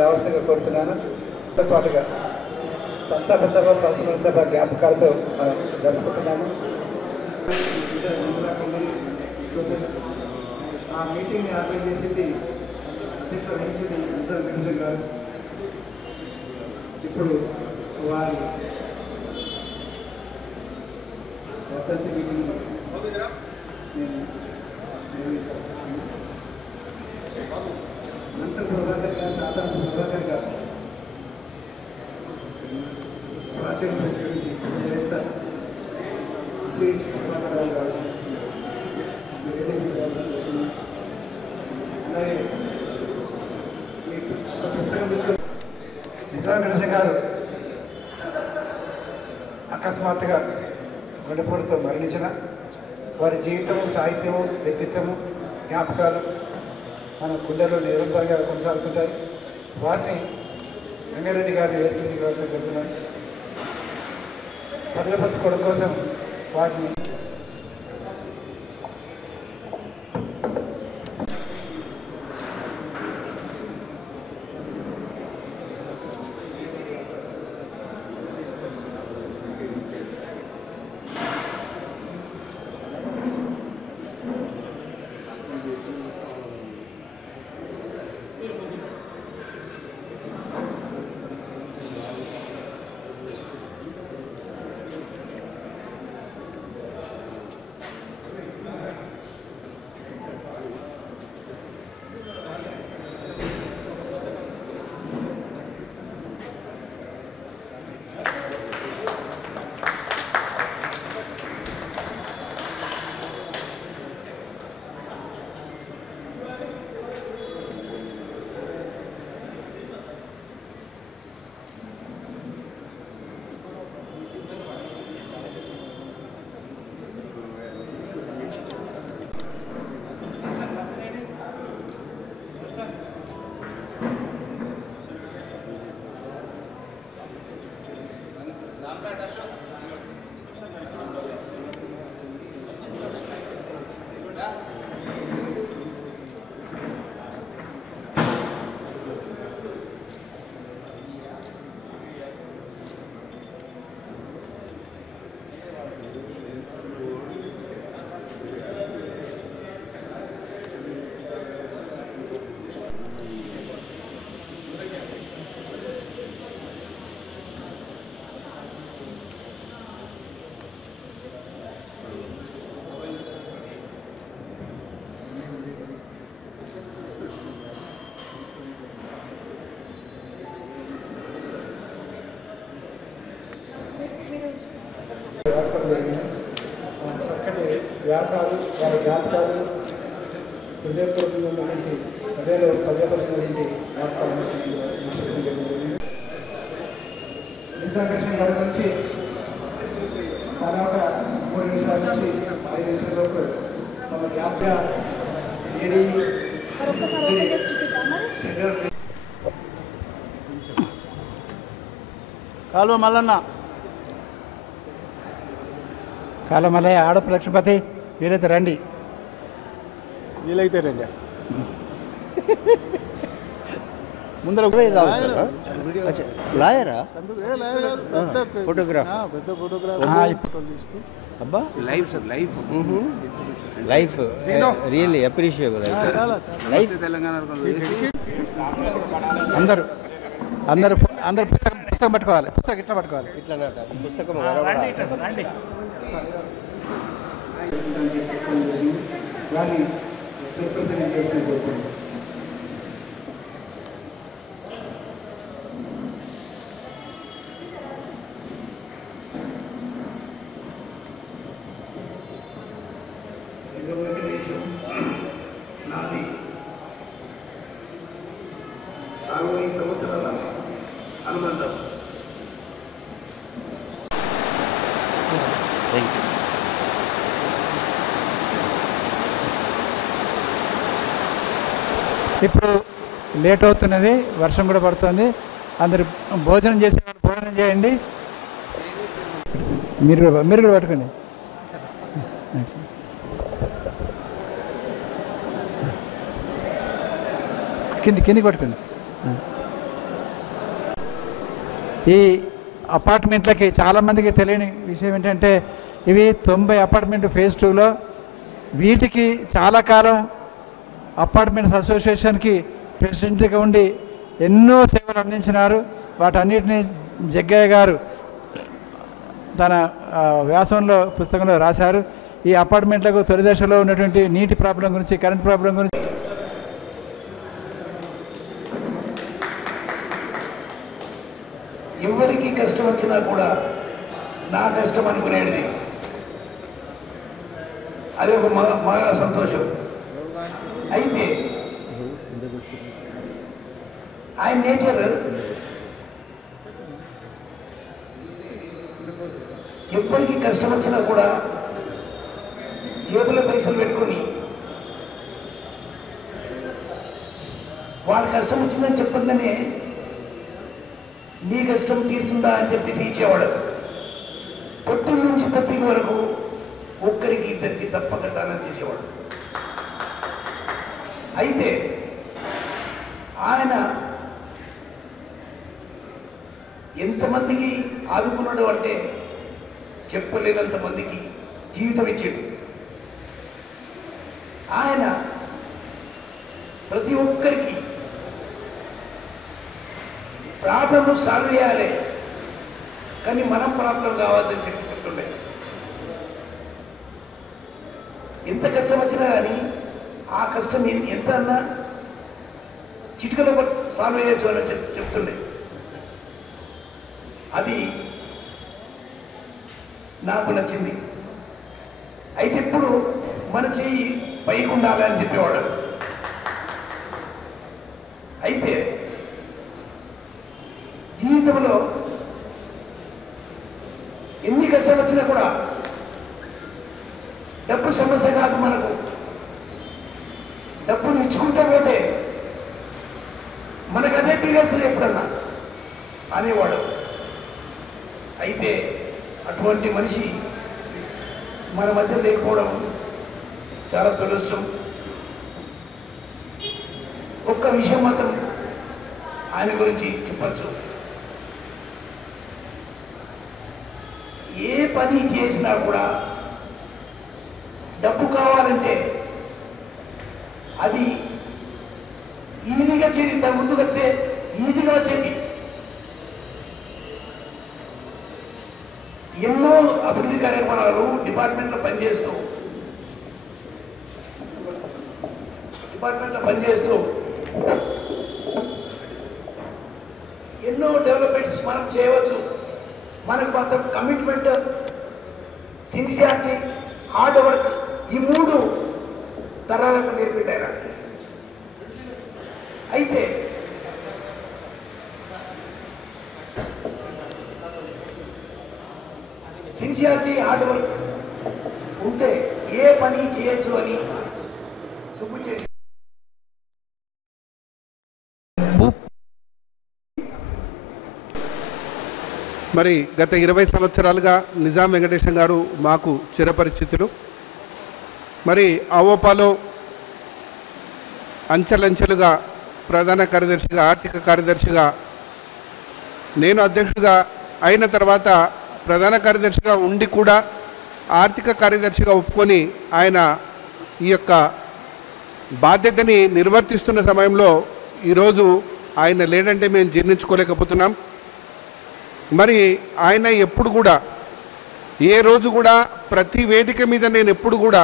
రావాల్సిందిగా కోరుతున్నాను. తో పాటుగా సంతాప సభ సంస్మరణ సభ జ్ఞాపకాలతో జరుపుకుంటున్నాము. ఆ మీటింగ్ని ఆర్గనైజ్ చేసింది అధ్యక్ష వహించింది విశాల్ కృష్ణ గారు. ఇప్పుడు వారి వర్ధంతి మీటింగ్ నంత ప్రభాకర్ గారు, శాతాంశ ప్రభాకర్ గారు, ప్రాచీన శ్రీ ప్రభాకర్ గారు, అలాగే పుస్తకం విశాల్ కృష్ణ గారు అకస్మాత్తుగా గుండెపోటుతో మరణించిన వారి జీవితము, సాహిత్యము, వ్యక్తిత్వము, జ్ఞాపకాలు మన గుండెలో నిరంతరంగా కొనసాగుతుంటాయి. వారిని రంగారెడ్డి గారిని వేదికకి కోసం చెప్తున్నాను. భద్రపరచుకోవడం కోసం వాటిని రాసుకోవడం జరిగింది. చక్కటి వ్యాసాలు, వారి జ్ఞాపకాలు, హృదయపూర్వకంగా ఉన్నటువంటి హృదయలో పర్యపరిచినటువంటి జ్ఞాపకాలను నిజాకర్షణ గారి నుంచి దాదాపు 3 నిమిషాల నుంచి 5 నిమిషాల వరకు మన జ్ఞాపక కాలువ మల్లన్న, కాలం మళ్ళీ ఆడపు లక్ష్మీపతి వీలైతే రండి, వీలైతే రండి. ముందర లాయరా ఫోటోగ్రాఫ్ పెద్ద ఫోటోగ్రాఫ్ తీస్తూ అబ్బా లైఫ్ రియల్లీ అప్రిషియబుల్. అందరూ అందరూ అందరూ పుస్తకం పట్టుకోవాలి, పుస్తకం ఇట్లా పట్టుకోవాలి, ఇట్లా పుస్తకం నాది 40 సంవత్సరాల అనుబంధం. ఇప్పుడు లేట్ అవుతున్నది, వర్షం కూడా పడుతుంది. అందరు భోజనం చేసేవాళ్ళు భోజనం చేయండి. మీరు కూడా పట్టుకోండి. కిందికి పట్టుకోండి. ఈ అపార్ట్మెంట్లకి చాలామందికి తెలియని విషయం ఏంటంటే ఇవి 90 అపార్ట్మెంట్ ఫేజ్ 2లో వీటికి చాలా కాలం అపార్ట్మెంట్స్ అసోసియేషన్కి ప్రెసిడెంట్గా ఉండి ఎన్నో సేవలు అందించినారు. వాటన్నిటిని జగ్గయ్య గారు తన వ్యాసంలో పుస్తకంలో రాశారు. ఈ అపార్ట్మెంట్లకు తొలి దశలో ఉన్నటువంటి నీటి ప్రాబ్లం గురించి, కరెంట్ ప్రాబ్లం గురించి ఎవరికి కష్టం వచ్చినా కూడా నా కష్టం అనుకునేది అది ఒక మహా సంతోషం. అయితే ఆయన నేచర్ ఎవరికి కష్టం వచ్చినా కూడా జేబులో పైసలు పెట్టుకొని వాళ్ళ కష్టం వచ్చిందని చెప్పంగానే నీ కష్టం తీరుతుందా అని చెప్పి తీర్చేవాడు. పొట్టు నుంచి తప్పిక వరకు ఒక్కరికి ఇద్దరికి తప్పక దానం చేసేవాడు. అయితే ఆయన ఎంతమందికి ఆదుకున్నాడు అంటే చెప్పలేనంత మందికి జీవితం ఇచ్చాడు. ఆయన ప్రతి ఒక్కరికి ప్రాబ్లం సాల్వ్ చేయాలి, కానీ మనం ప్రాబ్లం కావద్దని చెప్పి చెప్తుండే. ఎంత కష్టం వచ్చినా కానీ ఆ కష్టం ఎంత అన్నా చిటికలో సాల్వ్ చేయొచ్చు అని చెప్తుండే. అది నాకు నచ్చింది. అయితే ఇప్పుడు మన చెయ్యి పైకి ఉండాలి అని చెప్పేవాడు. అయితే జీవితంలో ఎన్ని కష్టాలు వచ్చినా కూడా డబ్బు సమస్య కాదు మనకు. డబ్బులు ఇచ్చుకుంటూ పోతే మనకు అదే తీరేస్తుంది ఎప్పుడన్నా అనేవాడు. అయితే అటువంటి మనిషి మన మధ్య లేకపోవడం చాలా దురదృష్టం. ఒక్క విషయం మాత్రం ఆయన గురించి చెప్పచ్చు. ఏ పని చేసినా కూడా డబ్బు కావాలంటే అది ఈజీగా వచ్చేది, తన ముందుకు వచ్చే ఈజీగా వచ్చేది. ఎన్నో అభివృద్ధి కార్యక్రమాలు డిపార్ట్మెంట్లో పనిచేస్తూ ఎన్నో డెవలప్మెంట్స్ మనం చేయవచ్చు. మనకు మాత్రం కమిట్మెంట్, సిన్సియారిటీ, హార్డ్ వర్క్ ఈ 3 తరాలకు నేర్పిండారు. అయితే సిన్సియారిటీ, హార్డ్ వర్క్ ఉంటే ఏ పని చేయొచ్చు అని సుబ్బు చేసి మరి గత 20 సంవత్సరాలుగా నిజాం వెంకటేశం గారు మాకు చిరపరిచితులు. మరి అవోపాలో అంచెలంచెలుగా ప్రధాన కార్యదర్శిగా, ఆర్థిక కార్యదర్శిగా, నేను అధ్యక్షుడిగా అయిన తర్వాత ప్రధాన కార్యదర్శిగా ఉండి కూడా ఆర్థిక కార్యదర్శిగా ఒప్పుకొని ఆయన ఈ యొక్క బాధ్యతని నిర్వర్తిస్తున్న సమయంలో ఈరోజు ఆయన లేడంటే మేము జీర్ణించుకోలేకపోతున్నాం. మరి ఆయన ఎప్పుడు కూడా ఏ రోజు కూడా ప్రతి వేదిక మీద నేను ఎప్పుడు కూడా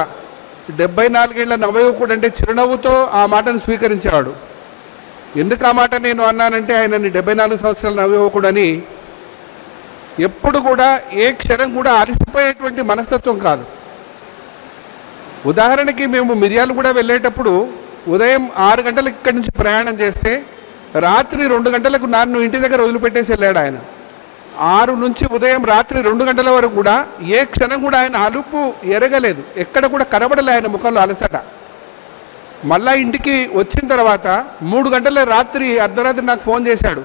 74 ఏళ్ల నవయువకుడు అంటే చిరునవ్వుతో ఆ మాటను స్వీకరించేవాడు. ఎందుకు ఆ మాట నేను అన్నానంటే ఆయనని 74 సంవత్సరాల నవయువకుడు అని ఎప్పుడు కూడా ఏ క్షణం కూడా అలసిపోయేటువంటి మనస్తత్వం కాదు. ఉదాహరణకి మేము మిర్యాలగూడ వెళ్ళేటప్పుడు ఉదయం 6 గంటలకు ఇక్కడి నుంచి ప్రయాణం చేస్తే రాత్రి 2 గంటలకు నన్ను ఇంటి దగ్గర వదిలిపెట్టేసి వెళ్ళాడు ఆయన. 6 నుంచి ఉదయం రాత్రి 2 గంటల వరకు కూడా ఏ క్షణం కూడా ఆయన అలుపు ఎరగలేదు. ఎక్కడ కూడా కనబడలే ఆయన ముఖంలో అలసట. మళ్ళా ఇంటికి వచ్చిన తర్వాత 3 గంటల రాత్రి అర్ధరాత్రి నాకు ఫోన్ చేశాడు.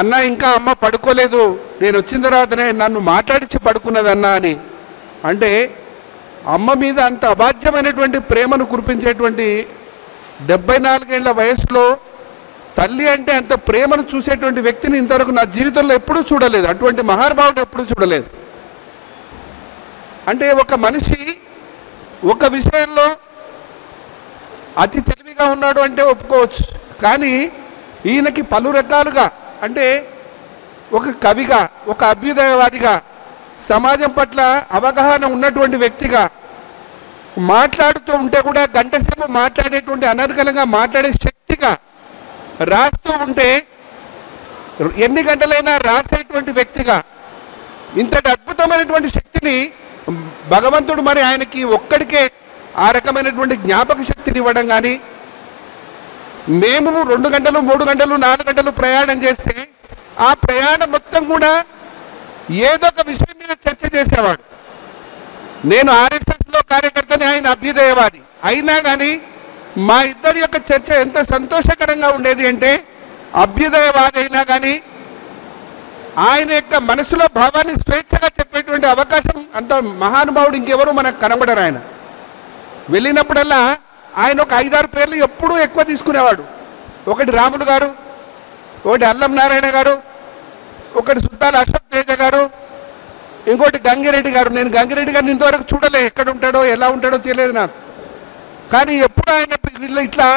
అన్న ఇంకా అమ్మ పడుకోలేదు, నేను వచ్చిన తర్వాతనే నన్ను మాట్లాడించి పడుకున్నదన్నా అని. అంటే అమ్మ మీద అంత అబాధ్యమైనటువంటి ప్రేమను కురిపించేటువంటి 74 ఏళ్ల వయసులో తల్లి అంటే అంత ప్రేమను చూసేటువంటి వ్యక్తిని ఇంతవరకు నా జీవితంలో ఎప్పుడూ చూడలేదు. అటువంటి మహానుభావుడు ఎప్పుడూ చూడలేదు. అంటే ఒక మనిషి ఒక విషయంలో అతి తెలివిగా ఉన్నాడు అంటే ఒప్పుకోవచ్చు. కానీ ఈయనకి పలు రకాలుగా, అంటే ఒక కవిగా, ఒక అభ్యుదయవాదిగా, సమాజం పట్ల అవగాహన ఉన్నటువంటి వ్యక్తిగా, మాట్లాడుతూ ఉంటే కూడా గంటసేపు మాట్లాడేటువంటి అనర్గళంగా మాట్లాడే శక్తిగా, రాస్తూ ఉంటే ఎన్ని గంటలైనా రాసేటువంటి వ్యక్తిగా, ఇంతటి అద్భుతమైనటువంటి శక్తిని భగవంతుడు మరి ఆయనకి ఒక్కడికే ఆ రకమైనటువంటి జ్ఞాపక శక్తిని ఇవ్వడం. కానీ మేము 2 గంటలు 3 గంటలు 4 గంటలు ప్రయాణం చేస్తే ఆ ప్రయాణం మొత్తం కూడా ఏదో ఒక విషయం మీద చర్చ చేసేవాడు. నేను ఆర్ఎస్ఎస్లో కార్యకర్తని, ఆయన అభ్యుదయవాది. అయినా కానీ మా ఇద్దరి యొక్క చర్చ ఎంత సంతోషకరంగా ఉండేది అంటే, అభ్యుదయవాది అయినా కానీ ఆయన యొక్క మనసులో భావాన్ని స్వేచ్ఛగా చెప్పేటువంటి అవకాశం అంత మహానుభావుడు ఇంకెవరు మనకు కనబడరు. ఆయన వెళ్ళినప్పుడల్లా ఆయన ఒక 5-6 పేర్లు ఎప్పుడూ ఎక్కువ తీసుకునేవాడు. ఒకటి రాములు గారు, ఒకటి అల్లం నారాయణ గారు, ఒకటి సుద్దాల అశోక్ తేజ గారు, ఇంకోటి గంగిరెడ్డి గారు. నేను గంగిరెడ్డి గారిని ఇంతవరకు చూడలే, ఎక్కడ ఉంటాడో ఎలా ఉంటాడో తెలియదు నాకు. కానీ ఎప్పుడు ఆయన ఇట్లా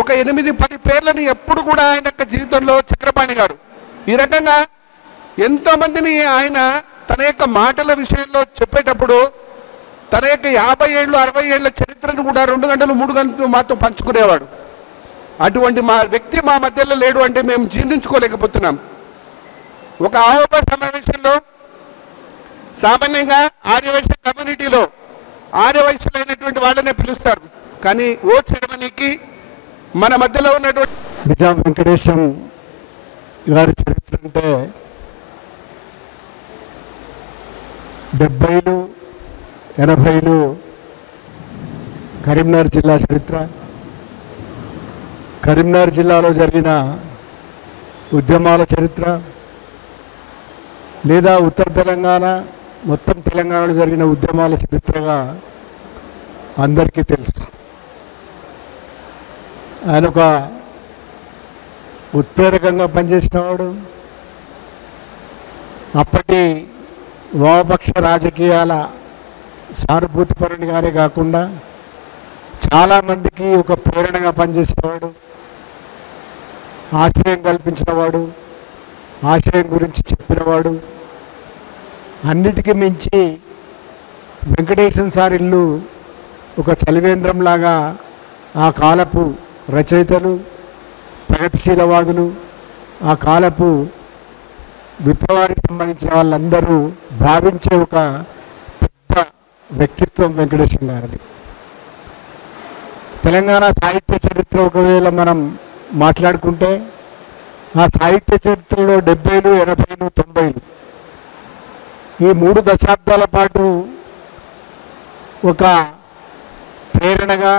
ఒక 8-10 పేర్లని ఎప్పుడు కూడా ఆయన యొక్క జీవితంలో చక్రపాణి గారు ఈ రకంగా ఎంతోమందిని ఆయన తన యొక్క మాటల విషయంలో చెప్పేటప్పుడు తన యొక్క 50 ఏళ్ళు 60 ఏళ్ళ చరిత్రను కూడా 2 గంటలు 3 గంటలు మాతో పంచుకునేవాడు. అటువంటి మా వ్యక్తి మా మధ్యలో లేడు అంటే మేము జీర్ణించుకోలేకపోతున్నాం. ఒక ఆహోబ సమావేశంలో సామాన్యంగా ఆర్యవైశ్య కమ్యూనిటీలో ఆర్యవైశ్యులైనటువంటి వాళ్ళనే పిలుస్తారు. కానీ ఓ సెరమనీకి మన మధ్యలో ఉన్నటువంటి నిజాం వెంకటేశం గారి చరిత్ర అంటే 70లు 80లు కరీంనగర్ జిల్లా చరిత్ర, కరీంనగర్ జిల్లాలో జరిగిన ఉద్యమాల చరిత్ర, లేదా ఉత్తర తెలంగాణ మొత్తం తెలంగాణలో జరిగిన ఉద్యమాల చరిత్రగా అందరికీ తెలుసు. ఆయన ఒక ఉత్ప్రేరకంగా పనిచేసినవాడు. అప్పటి వామపక్ష రాజకీయాల సానుభూతిపరునిగానే కాకుండా చాలామందికి ఒక ప్రేరణగా పనిచేసినవాడు, ఆశ్రయం కల్పించినవాడు, ఆశ్రయం గురించి చెప్పినవాడు. అన్నిటికీ మించి వెంకటేశం సార్ ఇల్లు ఒక చలివేంద్రంలాగా ఆ కాలపు రచయితలు, ప్రగతిశీలవాదులు, ఆ కాలపు విప్లవానికి సంబంధించిన వాళ్ళందరూ భావించే ఒక పెద్ద వ్యక్తిత్వం వెంకటేశం గారిది. తెలంగాణ సాహిత్య చరిత్ర ఒకవేళ మనం మాట్లాడుకుంటే ఆ సాహిత్య చరిత్రలో 70లు 80లు 90లు ఈ 3 దశాబ్దాల పాటు ఒక ప్రేరణగా,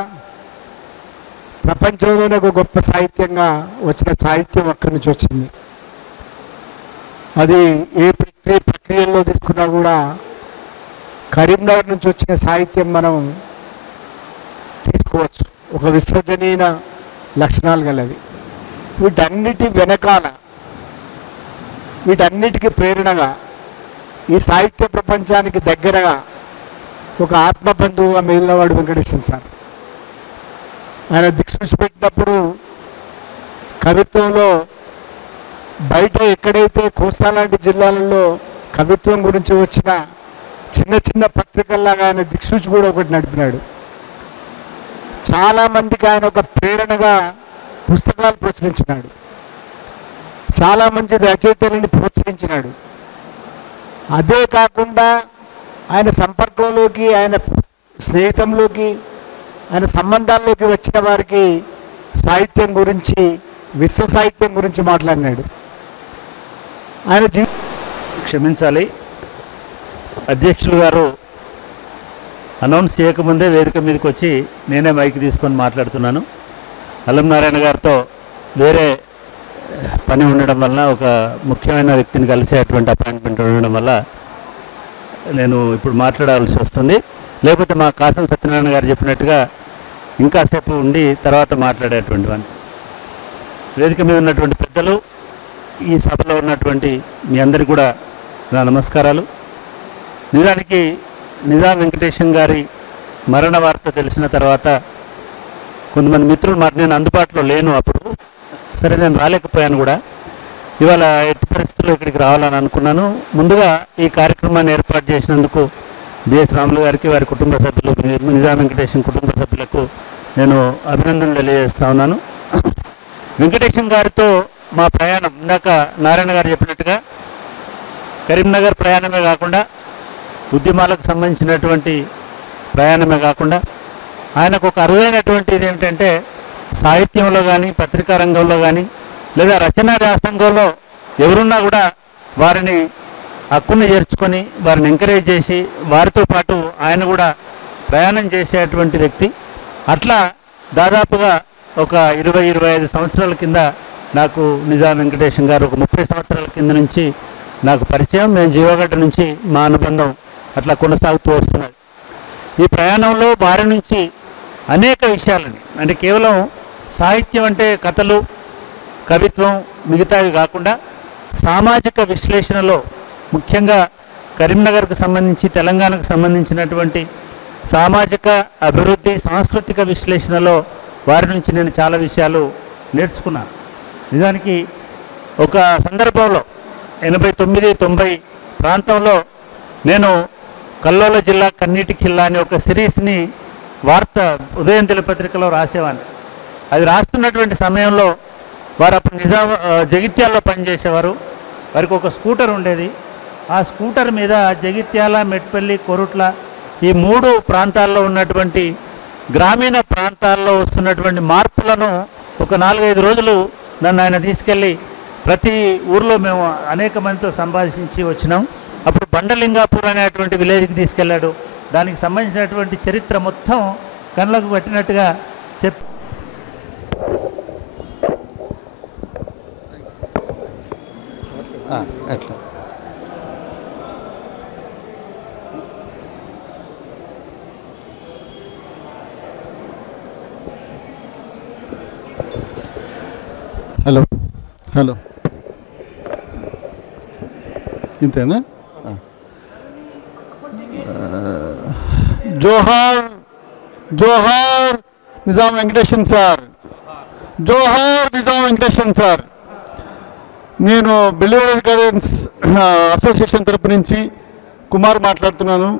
ప్రపంచంలోనే ఒక గొప్ప సాహిత్యంగా వచ్చిన సాహిత్యం అక్కడి నుంచి వచ్చింది. అది ఏ ప్రక్రియల్లో తీసుకున్నా కూడా కరీంనగర్ నుంచి వచ్చిన సాహిత్యం మనం తీసుకోవచ్చు. ఒక విశ్వజనీయ లక్షణాలు గలది. వీటన్నిటి వెనకాల, వీటన్నిటికీ ప్రేరణగా ఈ సాహిత్య ప్రపంచానికి దగ్గరగా ఒక ఆత్మబంధువుగా మిగిలినవాడు వెంకటేశం సార్. ఆయన దిక్సూచి పెట్టినప్పుడు కవిత్వంలో బయట ఎక్కడైతే కోస్తా లాంటి జిల్లాలలో కవిత్వం గురించి వచ్చిన చిన్న చిన్న పత్రికల్లాగా ఆయన దిక్సూచి కూడా ఒకటి నడిపినాడు. చాలామందికి ఆయన ఒక ప్రేరణగా పుస్తకాలు ప్రచురించినాడు. చాలామంది రచయితలని ప్రోత్సహించినాడు. అదే కాకుండా ఆయన సంపర్కంలోకి, ఆయన స్నేహితంలోకి, ఆయన సంబంధాల్లోకి వచ్చిన వారికి సాహిత్యం గురించి, విశ్వ సాహిత్యం గురించి మాట్లాడినాడు. ఆయన క్షమించాలి, అధ్యక్షులు గారు అనౌన్స్ చేయకముందే వేదిక మీదకి వచ్చి నేనే మైక్ తీసుకొని మాట్లాడుతున్నాను. అల్లం నారాయణ గారితో వేరే పని ఉండడం వల్ల, ఒక ముఖ్యమైన వ్యక్తిని కలిసేటువంటి అపాయింట్మెంట్ ఉండడం వల్ల నేను ఇప్పుడు మాట్లాడాల్సి వస్తుంది. లేకపోతే మా కాసం సత్యనారాయణ గారు చెప్పినట్టుగా ఇంకాసేపు ఉండి తర్వాత మాట్లాడేటువంటి వాడిని. వేదిక మీద ఉన్నటువంటి పెద్దలు, ఈ సభలో ఉన్నటువంటి మీ అందరికీ కూడా నా నమస్కారాలు. నిజానికి నిజాం వెంకటేశం గారి మరణ వార్త తెలిసిన తర్వాత కొంతమంది మిత్రులు మరి నేను అందుబాటులో లేను అప్పుడు, సరే నేను రాలేకపోయాను కూడా. ఇవాళ ఎట్టి పరిస్థితుల్లో ఇక్కడికి రావాలని అనుకున్నాను. ముందుగా ఈ కార్యక్రమాన్ని ఏర్పాటు చేసినందుకు బిఎస్ రాములు గారికి, వారి కుటుంబ సభ్యులు, నిజాం వెంకటేశం కుటుంబ సభ్యులకు నేను అభినందనలు తెలియజేస్తా ఉన్నాను. వెంకటేశం గారితో మా ప్రయాణం ఇందాక నారాయణ గారు చెప్పినట్టుగా కరీంనగర్ ప్రయాణమే కాకుండా ఉద్యమాలకు సంబంధించినటువంటి ప్రయాణమే కాకుండా ఆయనకు ఒక అరుదైనటువంటిది ఏమిటంటే సాహిత్యంలో కానీ పత్రికా రంగంలో కానీ లేదా రచనా వ్యాసంగంలో ఎవరున్నా కూడా వారిని హక్కుని చేర్చుకొని వారిని ఎంకరేజ్ చేసి వారితో పాటు ఆయన కూడా ప్రయాణం చేసేటువంటి వ్యక్తి. అట్లా దాదాపుగా ఒక 20-25 సంవత్సరాల కింద నాకు నిజాం వెంకటేశం గారు ఒక 30 సంవత్సరాల కింద నుంచి నాకు పరిచయం. మేము జీవగడ్డ నుంచి మా అనుబంధం అట్లా కొనసాగుతూ వస్తున్నది. ఈ ప్రయాణంలో వారి నుంచి అనేక విషయాలని, అంటే కేవలం సాహిత్యం అంటే కథలు, కవిత్వం మిగతావి కాకుండా సామాజిక విశ్లేషణలో ముఖ్యంగా కరీంనగర్కు సంబంధించి తెలంగాణకు సంబంధించినటువంటి సామాజిక అభివృద్ధి సాంస్కృతిక విశ్లేషణలో వారి నుంచి నేను చాలా విషయాలు నేర్చుకున్నాను. నిజానికి ఒక సందర్భంలో 89-90 ప్రాంతంలో నేను కల్లోల జిల్లా కన్నీటి ఖిల్లా అనే ఒక సిరీస్ని వార్త ఉదయం దినపత్రికలో రాసేవాడిని. అది రాస్తున్నటువంటి సమయంలో వారు అప్పుడు జగిత్యాల్లో పనిచేసేవారు. వారికి ఒక స్కూటర్ ఉండేది. ఆ స్కూటర్ మీద జగిత్యాల, మెట్పల్లి, కొరుట్ల ఈ 3 ప్రాంతాల్లో ఉన్నటువంటి గ్రామీణ ప్రాంతాల్లో వస్తున్నటువంటి మార్పులను ఒక 4-5 రోజులు నన్ను ఆయన తీసుకెళ్ళి ప్రతి ఊర్లో మేము అనేక మందితో సంభాషించి వచ్చినాం. అప్పుడు బండలింగాపూర్ అనేటువంటి విలేజ్కి తీసుకెళ్ళాడు. దానికి సంబంధించినటువంటి చరిత్ర మొత్తం కళ్ళకు పట్టినట్టుగా అట్లా హలో హలో ఇంతేనా? జోహార్ జోహార్ నిజాం వెంకటేశం సార్, జోహార్ నిజాం వెంకటేశం సార్. నేను బిలీవర్స్ గైడెన్స్ అసోసియేషన్ తరపు నుంచి కుమార్ మాట్లాడుతున్నాను.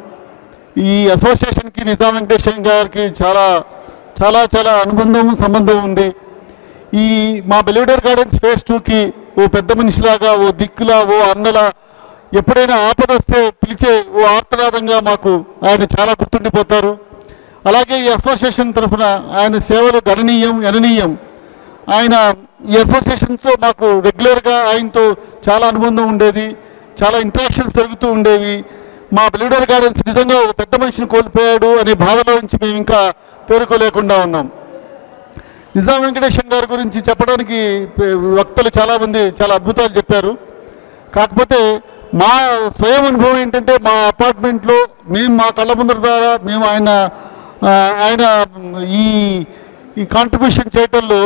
ఈ అసోసియేషన్కి నిజాం వెంకటేశం గారికి చాలా చాలా చాలా అనుబంధం సంబంధం ఉంది. ఈ మా బిలీవర్ గార్డెన్స్ ఫేజ్ 2కి ఓ పెద్ద మనిషిలాగా, ఓ దిక్కులా, ఓ అన్నలా, ఎప్పుడైనా ఆపదొస్తే పిలిచే ఓ ఆర్తనాదంగా మాకు ఆయన చాలా గుర్తుండిపోతారు. అలాగే ఈ అసోసియేషన్ తరఫున ఆయన సేవలు గణనీయం, గణనీయం. ఆయన ఈ అసోసియేషన్తో మాకు రెగ్యులర్గా ఆయనతో చాలా అనుబంధం ఉండేది, చాలా ఇంటరాక్షన్స్ జరుగుతూ ఉండేవి. మా బిలీవర్ గార్డెన్స్ నిజంగా ఒక పెద్ద మనిషిని కోల్పోయాడు అనే బాధలో నుంచి మేము ఇంకా తేరుకోలేకుండా ఉన్నాం. నిజాం వెంకటేశం గారి గురించి చెప్పడానికి వక్తలు చాలామంది చాలా అద్భుతాలు చెప్పారు. కాకపోతే మా స్వయం అనుభవం ఏంటంటే మా అపార్ట్మెంట్లో మేము మా కళ్ళ ముందర ద్వారా మేము ఆయన ఈ కాంట్రిబ్యూషన్ చేయటంలో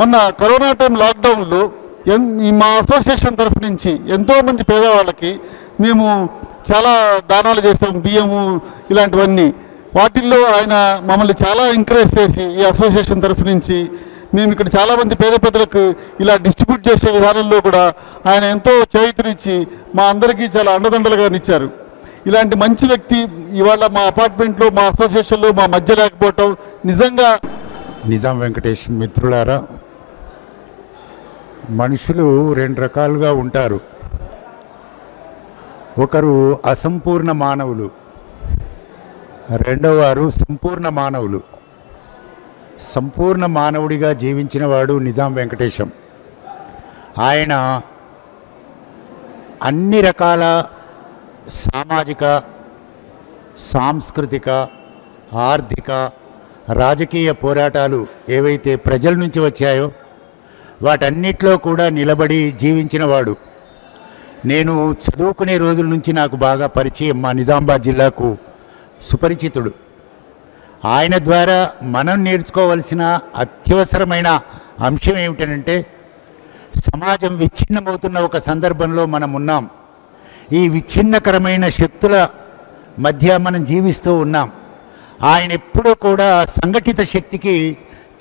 మొన్న కరోనా టైం లాక్డౌన్లో మా అసోసియేషన్ తరఫు నుంచి ఎంతోమంది పేదవాళ్ళకి మేము చాలా దానాలు చేస్తాం, బియ్యము ఇలాంటివన్నీ. వాటిల్లో ఆయన మమ్మల్ని చాలా ఎంకరేజ్ చేసి ఈ అసోసియేషన్ తరఫు నుంచి మేము ఇక్కడ చాలామంది పేద పెద్దలకు ఇలా డిస్ట్రిబ్యూట్ చేసే విధానంలో కూడా ఆయన ఎంతో చేయూతనిచ్చి మా అందరికీ చాలా అండదండలుగా నిచ్చారు. ఇలాంటి మంచి వ్యక్తి ఇవాళ మా అపార్ట్మెంట్లో, మా అసోసియేషన్లో మా మధ్య లేకపోవటం నిజంగా. నిజాం వెంకటేష్ మిత్రులారా, మనుషులు 2 రకాలుగా ఉంటారు. ఒకరు అసంపూర్ణ మానవులు, రెండోవారు సంపూర్ణ మానవులు. సంపూర్ణ మానవుడిగా జీవించిన వాడు నిజాం వెంకటేశం. ఆయన అన్ని రకాల సామాజిక, సాంస్కృతిక, ఆర్థిక, రాజకీయ పోరాటాలు ఏవైతే ప్రజల నుంచి వచ్చాయో వాటన్నిటిలో కూడా నిలబడి జీవించినవాడు. నేను చదువుకునే రోజుల నుంచి నాకు బాగా పరిచయం, మా నిజామాబాద్ జిల్లాకు సుపరిచితుడు. ఆయన ద్వారా మనం నేర్చుకోవలసిన అత్యవసరమైన అంశం ఏమిటంటే సమాజం విచ్ఛిన్నమవుతున్న ఒక సందర్భంలో మనం ఉన్నాం. ఈ విచ్ఛిన్నకరమైన శక్తుల మధ్య మనం జీవిస్తూ ఉన్నాం. ఆయన ఎప్పుడూ కూడా సంఘటిత శక్తికి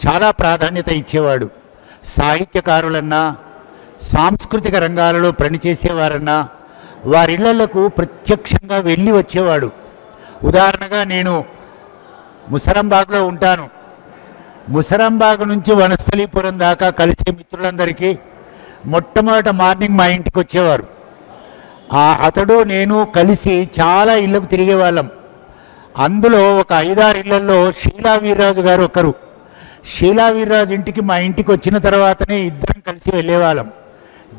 చాలా ప్రాధాన్యత ఇచ్చేవాడు. సాహిత్యకారులన్నా, సాంస్కృతిక రంగాలలో పనిచేసేవారన్నా వారిళ్లకు ప్రత్యక్షంగా వెళ్ళి వచ్చేవాడు. ఉదాహరణగా నేను ముసరంబాగ్లో ఉంటాను. ముసరంబాగ్ నుంచి వనస్థలీపురం దాకా కలిసే మిత్రులందరికీ మొట్టమొదట మార్నింగ్ మా ఇంటికి వచ్చేవారు. అతడు నేను కలిసి చాలా ఇళ్ళకు తిరిగేవాళ్ళం. అందులో ఒక 5-6 ఇళ్లలో షీలా వీర్రాజు గారు ఒకరు. షీలా వీర్రాజు ఇంటికి మా ఇంటికి వచ్చిన తర్వాతనే ఇద్దరం కలిసి వెళ్ళేవాళ్ళం.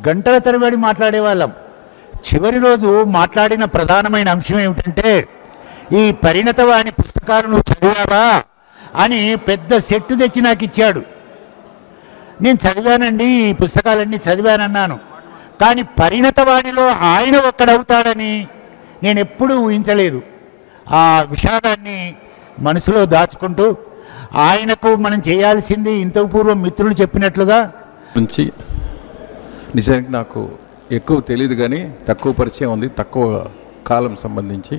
గంటల తరబడి మాట్లాడేవాళ్ళం. చివరి రోజు మాట్లాడిన ప్రధానమైన అంశం ఏమిటంటే, ఈ పరిణతవాణి పుస్తకాలు నువ్వు చదివావా అని పెద్ద సెట్టు తెచ్చి నాకు ఇచ్చాడు. నేను చదివానండి, ఈ పుస్తకాలన్నీ చదివానన్నాను. కానీ పరిణతవాణిలో ఆయన ఒక్కడవుతాడని నేను ఎప్పుడూ ఊహించలేదు. ఆ విషాదాన్ని మనసులో దాచుకుంటూ ఆయనకు మనం చేయాల్సింది ఇంతకు పూర్వం మిత్రులు చెప్పినట్లుగా నుంచి నిజానికి నాకు ఎక్కువ తెలియదు కానీ తక్కువ పరిచయం ఉంది. తక్కువ కాలం సంబంధించి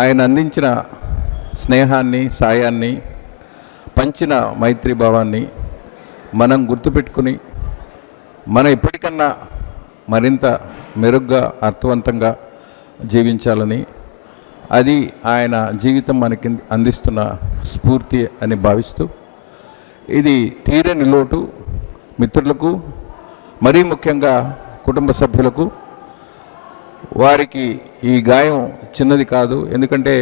ఆయన అందించిన స్నేహాన్ని, సాయాన్ని, పంచిన మైత్రీభావాన్ని మనం గుర్తుపెట్టుకుని మనం ఇప్పటికన్నా మరింత మెరుగ్గా అర్థవంతంగా జీవించాలని, అది ఆయన జీవితం మనకి అందిస్తున్న స్ఫూర్తి అని భావిస్తూ, ఇది తీరని లోటు మిత్రులకు, మరీ ముఖ్యంగా కుటుంబ సభ్యులకు. వారికి ఈ గాయం చిన్నది కాదు. ఎందుకంటే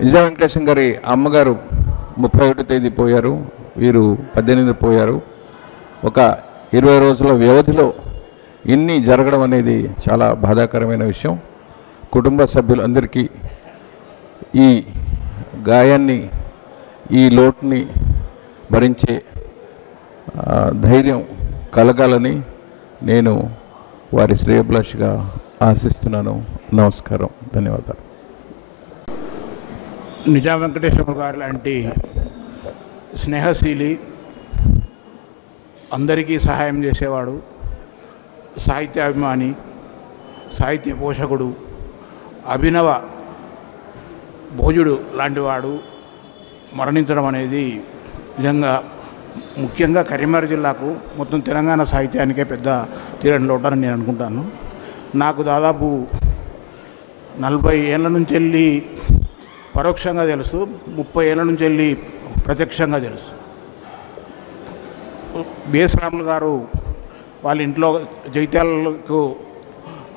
నిజాం వెంకటేశం గారి అమ్మగారు 31వ తేదీ పోయారు, వీరు 18 పోయారు. ఒక 20 రోజుల వ్యవధిలో ఇన్ని జరగడం అనేది చాలా బాధాకరమైన విషయం. కుటుంబ సభ్యులందరికీ ఈ గాయాన్ని, ఈ లోటుని భరించే ధైర్యం కలగాలని నేను వారి శ్రేయభిలాషిగా ఆశిస్తున్నాను. నమస్కారం, ధన్యవాదాలు. నిజాం వెంకటేశ్వర గారు లాంటి స్నేహశీలి, అందరికీ సహాయం చేసేవాడు, సాహిత్యాభిమాని, సాహిత్య పోషకుడు, అభినవ భోజుడు లాంటివాడు మరణించడం అనేది నిజంగా ముఖ్యంగా కరీంనగర్ జిల్లాకు, మొత్తం తెలంగాణ సాహిత్యానికే పెద్ద తీరని లోటని నేను అనుకుంటాను. నాకు దాదాపు 40 ఏళ్ళ నుంచి వెళ్ళి పరోక్షంగా తెలుసు, 30 ఏళ్ళ నుంచి వెళ్ళి ప్రత్యక్షంగా తెలుసు. బిఎస్ రాములు గారు వాళ్ళ ఇంట్లో జైత్యాలకు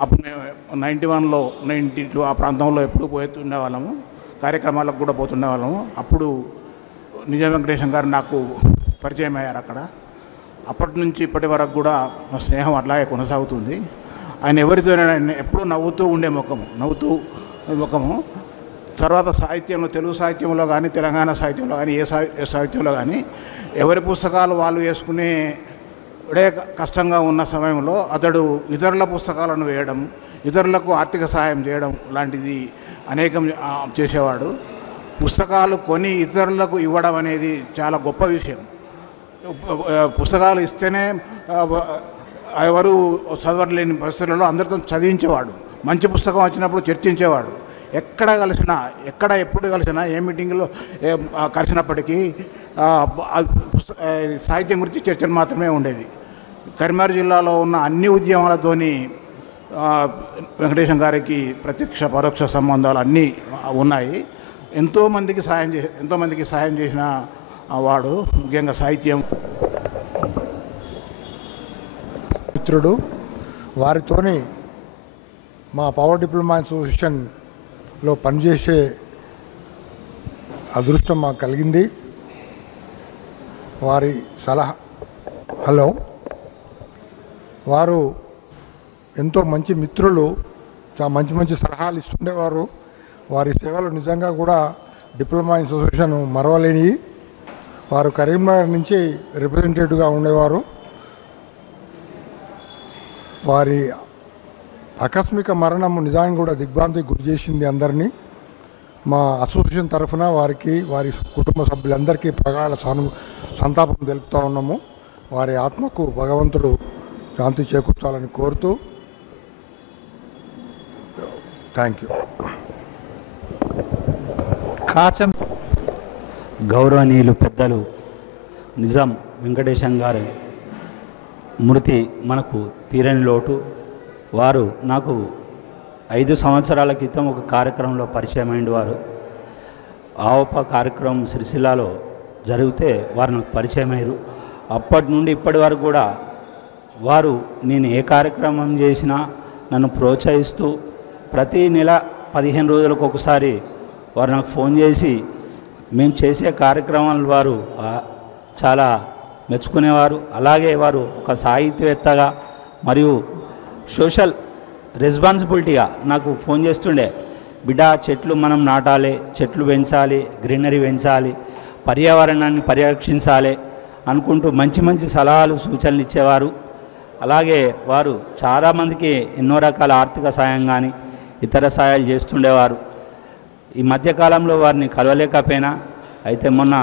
అప్పుడు 91లో 92 ఆ ప్రాంతంలో ఎప్పుడు పోతుండేవాళ్ళము, కార్యక్రమాలకు కూడా పోతుండేవాళ్ళము. అప్పుడు నిజాం వెంకటేశం గారు నాకు పరిచయం అయ్యారు అక్కడ. అప్పటి నుంచి ఇప్పటి వరకు కూడా మా స్నేహం అట్లాగే కొనసాగుతుంది. ఆయన ఎవరితోనైనా ఎప్పుడూ నవ్వుతూ ఉండే ముఖము. తర్వాత సాహిత్యంలో, తెలుగు సాహిత్యంలో కానీ, తెలంగాణ సాహిత్యంలో కానీ, ఏ సాహిత్యంలో కానీ ఎవరి పుస్తకాలు వాళ్ళు వేసుకునే కష్టంగా ఉన్న సమయంలో అతడు ఇతరుల పుస్తకాలను వేయడం, ఇతరులకు ఆర్థిక సహాయం చేయడం లాంటిది అనేకం చేసేవాడు. పుస్తకాలు కొని ఇతరులకు ఇవ్వడం అనేది చాలా గొప్ప విషయం. పుస్తకాలు ఇస్తేనే ఎవరు చదవలేని పరిస్థితులలో అందరితో చదివించేవాడు. మంచి పుస్తకం వచ్చినప్పుడు చర్చించేవాడు. ఎప్పుడు కలిసినా ఏ మీటింగ్లో కలిసినప్పటికీ సాహిత్యం గురించి చర్చలు మాత్రమే ఉండేది. కరీంనగర్ జిల్లాలో ఉన్న అన్ని ఉద్యమాలతోని వెంకటేశం గారికి ప్రత్యక్ష పరోక్ష సంబంధాలు అన్నీ ఉన్నాయి. ఎంతోమందికి సాయం చేసిన వాడు, ముఖ్యంగా సాహిత్యం మిత్రుడు. వారితోని మా పవర్ డిప్లొమా అసోసియేషన్లో పనిచేసే అదృష్టం మాకు కలిగింది. వారి వారు ఎంతో మంచి మిత్రులు, చాలా మంచి సలహాలు ఇస్తుండేవారు. వారి సేవలు నిజంగా కూడా డిప్లొమా అసోసియేషన్ మరవలేని. వారు కరీంనగర్ నుంచి రిప్రజెంటేటివ్గా ఉండేవారు. వారి ఆకస్మిక మరణం నిజానికి కూడా దిగ్భ్రాంతికి గురి చేసింది అందరినీ. మా అసోసియేషన్ తరఫున వారికి, వారి కుటుంబ సభ్యులందరికీ ప్రగాఢ సంతాపం తెలుపుతూ ఉన్నాము. వారి ఆత్మకు భగవంతుడు శాంతి చేకూర్చాలని కోరుతూ థ్యాంక్ యూ. కాచం గౌరవనీయులు పెద్దలు నిజాం వెంకటేశం గారి మృతి మనకు తీరని లోటు. వారు నాకు 5 సంవత్సరాల క్రితం ఒక కార్యక్రమంలో పరిచయమైన వారు. ఆవప కార్యక్రమం సిరిసిల్లాలో జరిగితే వారు నాకు పరిచయం అయ్యారు. అప్పటి నుండి ఇప్పటి వరకు కూడా వారు నేను ఏ కార్యక్రమం చేసినా నన్ను ప్రోత్సహిస్తూ ప్రతి నెల 15 రోజులకు ఒకసారి వారు నాకు ఫోన్ చేసి మేము చేసే కార్యక్రమాలు వారు చాలా మెచ్చుకునేవారు. అలాగే వారు ఒక సాహిత్యవేత్తగా మరియు సోషల్ రెస్పాన్సిబిలిటీగా నాకు ఫోన్ చేస్తుండే, బిడ్డ చెట్లు మనం నాటాలి, చెట్లు పెంచాలి, గ్రీనరీ పెంచాలి, పర్యావరణాన్ని పరిరక్షించాలి అనుకుంటూ మంచి మంచి సలహాలు సూచనలు ఇచ్చేవారు. అలాగే వారు చాలామందికి ఎన్నో రకాల ఆర్థిక సాయం కానీ ఇతర సాయాలు చేస్తుండేవారు. ఈ మధ్యకాలంలో వారిని కలవలేకపోయినా, అయితే మొన్న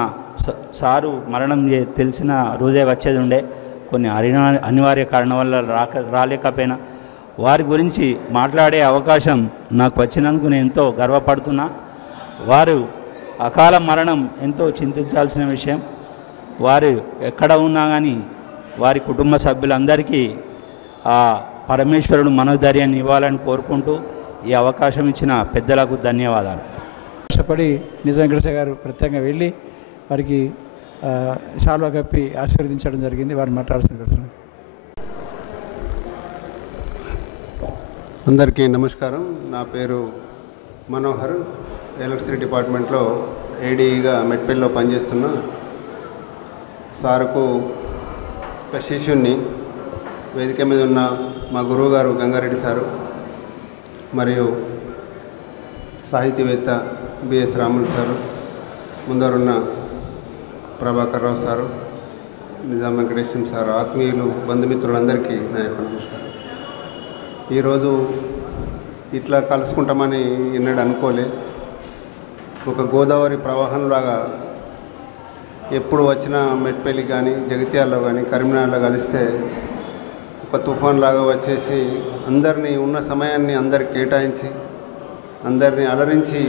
సారు మరణం తెలిసిన రోజే వచ్చేది ఉండే, కొన్ని అనివార్య కారణం వల్ల రాలేకపోయినా వారి గురించి మాట్లాడే అవకాశం నాకు వచ్చినందుకు నేను ఎంతో గర్వపడుతున్నా. వారు అకాల మరణం ఎంతో చింతించాల్సిన విషయం. వారు ఎక్కడ ఉన్నా కానీ వారి కుటుంబ సభ్యులందరికీ ఆ పరమేశ్వరుడు మనోధైర్యాన్ని ఇవ్వాలని కోరుకుంటూ ఈ అవకాశం ఇచ్చిన పెద్దలకు ధన్యవాదాలు. కష్టపడి నిజాం వెంకటేశ్వర గారు ప్రత్యేకంగా వెళ్ళి వారికి శాలువా కప్పి ఆశీర్వదించడం జరిగింది. వారు మాట్లాడాల్సిన కోసం. అందరికీ నమస్కారం. నా పేరు మనోహర్, ఎలక్ట్రిసిటీ డిపార్ట్మెంట్లో ఏడీగా మెట్పల్లిలో పనిచేస్తున్నా. సార్కు ఒక శిష్యుణ్ణి, వేదిక మీద ఉన్న మా గురువు గారు గంగారెడ్డి సారు మరియు సాహితీవేత్త BS Ramulu sir, ముందరున్న Prabhakar Rao sir, Nizam Venkatesham sir, ఆత్మీయులు, బంధుమిత్రులందరికీ నా యొక్క నమస్కారం. ఈరోజు ఇట్లా కలుసుకుంటామని ఎన్నడూ అనుకోలే. ఒక గోదావరి ప్రవాహంలాగా ఎప్పుడు వచ్చినా మెట్పల్లి కానీ జగిత్యాలలో కానీ కరీంనగర్లో కలిస్తే ఒక తుఫాన్ లాగా వచ్చేసి అందరినీ ఉన్న సమయాన్ని అందరికి కేటాయించి అందరినీ అలరించి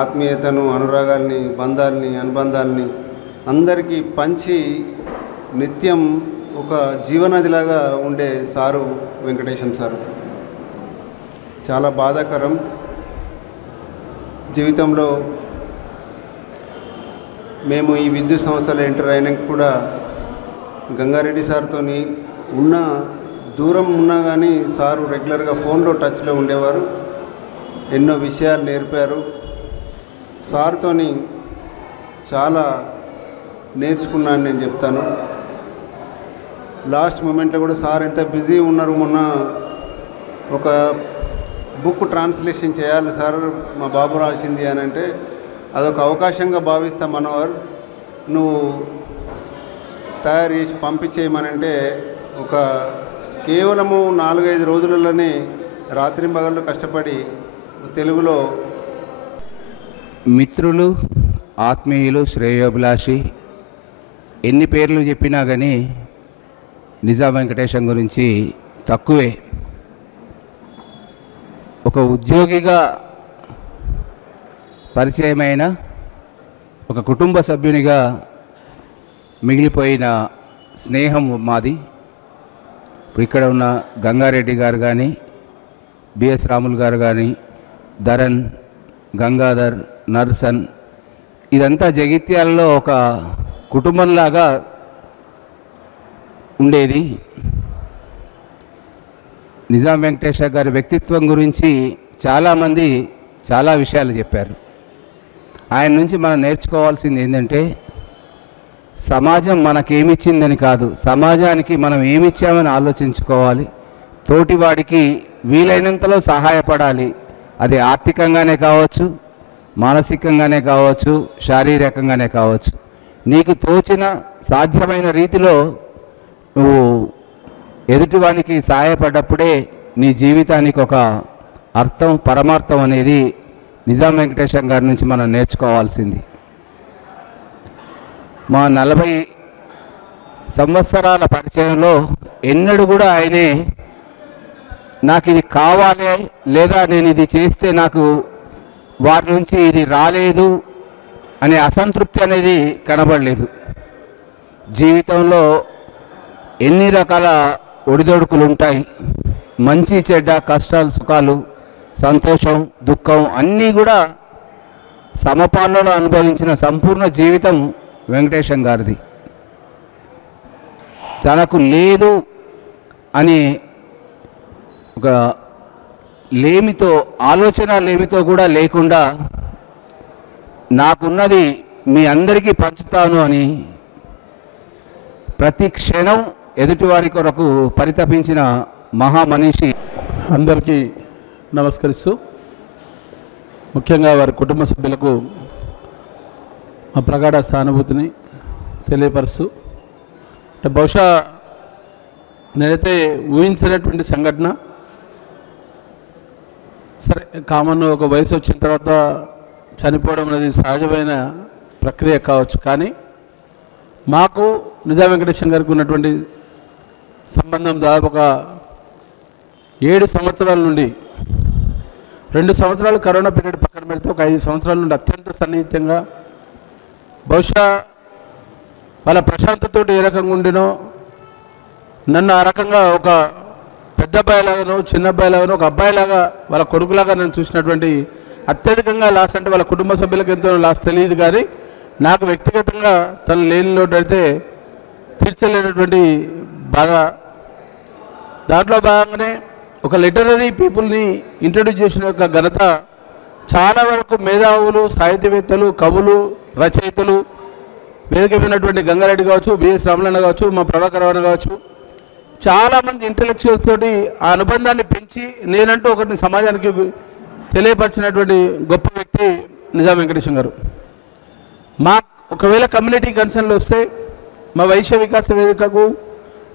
ఆత్మీయతను, అనురాగాల్ని, బంధాలని, అనుబంధాలని అందరికీ పంచి నిత్యం ఒక జీవనదిలాగా ఉండే సారు వెంకటేశం సారు. చాలా బాధాకరం. జీవితంలో మేము ఈ విద్యుత్ సంస్థలో ఎంటర్ అయినాక కూడా గంగారెడ్డి సార్తో ఉన్న దూరం ఉన్నా కానీ సారు రెగ్యులర్గా ఫోన్లో టచ్లో ఉండేవారు. ఎన్నో విషయాలు నేర్పారు. సార్తో చాలా నేర్చుకున్నాను నేను చెప్తాను. లాస్ట్ మూమెంట్లో కూడా సార్ ఎంత బిజీ ఉన్నారు. మొన్న ఒక బుక్ ట్రాన్స్లేషన్ చేయాలి సార్, మా బాబు రాసింది అని అంటే అదొక అవకాశంగా భావిస్తా. మనోహర్, నువ్వు తయారు చేసి పంపించేయమనంటే ఒక కేవలము 4-5 రోజులలోనే రాత్రింబగళ్ళు కష్టపడి తెలుగులో. మిత్రులు, ఆత్మీయులు, శ్రేయోభిలాషి ఎన్ని పేర్లు చెప్పినా కానీ నిజాం వెంకటేశం గురించి తక్కువే. ఒక ఉద్యోగిగా పరిచయమైన, ఒక కుటుంబ సభ్యునిగా మిగిలిపోయిన స్నేహం మాది. ఇప్పుడు ఇక్కడ ఉన్న గంగారెడ్డి గారు కానీ, బిఎస్ రాములు గారు కానీ, ధరన్, గంగాధర్, నర్సన్, ఇదంతా జగిత్యాలలో ఒక కుటుంబంలాగా ఉండేది. నిజాం వెంకటేశ్వర గారి వ్యక్తిత్వం గురించి చాలామంది చాలా విషయాలు చెప్పారు. ఆయన నుంచి మనం నేర్చుకోవాల్సింది ఏంటంటే, సమాజం మనకేమిచ్చిందని కాదు, సమాజానికి మనం ఏమిచ్చామని ఆలోచించుకోవాలి. తోటివాడికి వీలైనంతలో సహాయపడాలి. అది ఆర్థికంగానే కావచ్చు, మానసికంగానే కావచ్చు, శారీరకంగానే కావచ్చు. నీకు తోచిన సాధ్యమైన రీతిలో నువ్వు ఎదుటివానికి సహాయపడ్డప్పుడే నీ జీవితానికి ఒక అర్థం, పరమార్థం అనేది నిజాం వెంకటేశం గారి నుంచి మనం నేర్చుకోవాల్సింది. మా 40 సంవత్సరాల పరిచయంలో ఎన్నడూ కూడా ఆయనే నాకు ఇది కావాలి లేదా నేను ఇది చేస్తే నాకు వారి నుంచి ఇది రాలేదు అనే అసంతృప్తి అనేది కనబడలేదు. జీవితంలో ఎన్ని రకాల ఒడిదొడుకులు ఉంటాయి, మంచి చెడ్డ, కష్టాలు సుఖాలు, సంతోషం దుఃఖం అన్నీ కూడా సమపాలలో అనుభవించిన సంపూర్ణ జీవితం వెంకటేశం గారిది. తనకు లేదు అని ఒక లేమితో, ఆలోచన లేమితో కూడా లేకుండా నాకున్నది మీ అందరికీ పంచుతాను అని ప్రతి క్షణం ఎదుటివారి కొరకు పరితపించిన మహామనిషి. అందరికీ నమస్కరిస్తూ ముఖ్యంగా వారి కుటుంబ సభ్యులకు మా ప్రగాఢ సానుభూతిని తెలియపరుస్తూ, అంటే బహుశా నేనైతే ఊహించినటువంటి సంఘటన. సరే, కామన్ ఒక వయసు వచ్చిన తర్వాత చనిపోవడం అనేది సహజమైన ప్రక్రియ కావచ్చు, కానీ మాకు నిజాం వెంకటేశం గారికి ఉన్నటువంటి సంబంధం దాదాపు ఒక 7 సంవత్సరాల నుండి, 2 సంవత్సరాలు కరోనా పీరియడ్ పక్కన పెడితే ఒక 5 సంవత్సరాల నుండి అత్యంత సన్నిహితంగా, బహుశా వాళ్ళ ప్రశాంతతో ఏ రకంగా ఉండినో నన్ను ఆ రకంగా ఒక పెద్ద అబ్బాయిలాగానో చిన్న అబ్బాయిలాగానో ఒక అబ్బాయిలాగా వాళ్ళ కొడుకులాగా నన్ను చూసినటువంటి, అత్యధికంగా లాస్ అంటే వాళ్ళ కుటుంబ సభ్యులకు ఎంతో లాస్ తెలియదు, కానీ నాకు వ్యక్తిగతంగా తను లేని లోటు అయితే తీర్చలేనటువంటి బాధ. దాంట్లో భాగంగానే ఒక లిటరరీ పీపుల్ని ఇంట్రడ్యూస్ చేసిన యొక్క ఘనత చాలా వరకు మేధావులు, సాహిత్యవేత్తలు, కవులు, రచయితలు, వేదిక విన్నటువంటి గంగారెడ్డి కావచ్చు, బిఎస్ రామలన్న కావచ్చు, మా ప్రభాకర్ రావు కావచ్చు, చాలామంది ఇంటలెక్చువల్స్ తోటి ఆ అనుబంధాన్ని పెంచి నేనంటూ ఒకరిని సమాజానికి తెలియపరిచినటువంటి గొప్ప వ్యక్తి నిజాం వెంకటేశం గారు. మా ఒకవేళ కమ్యూనిటీ కన్సర్న్లు వస్తే మా వైశ్య వికాస వేదికకు,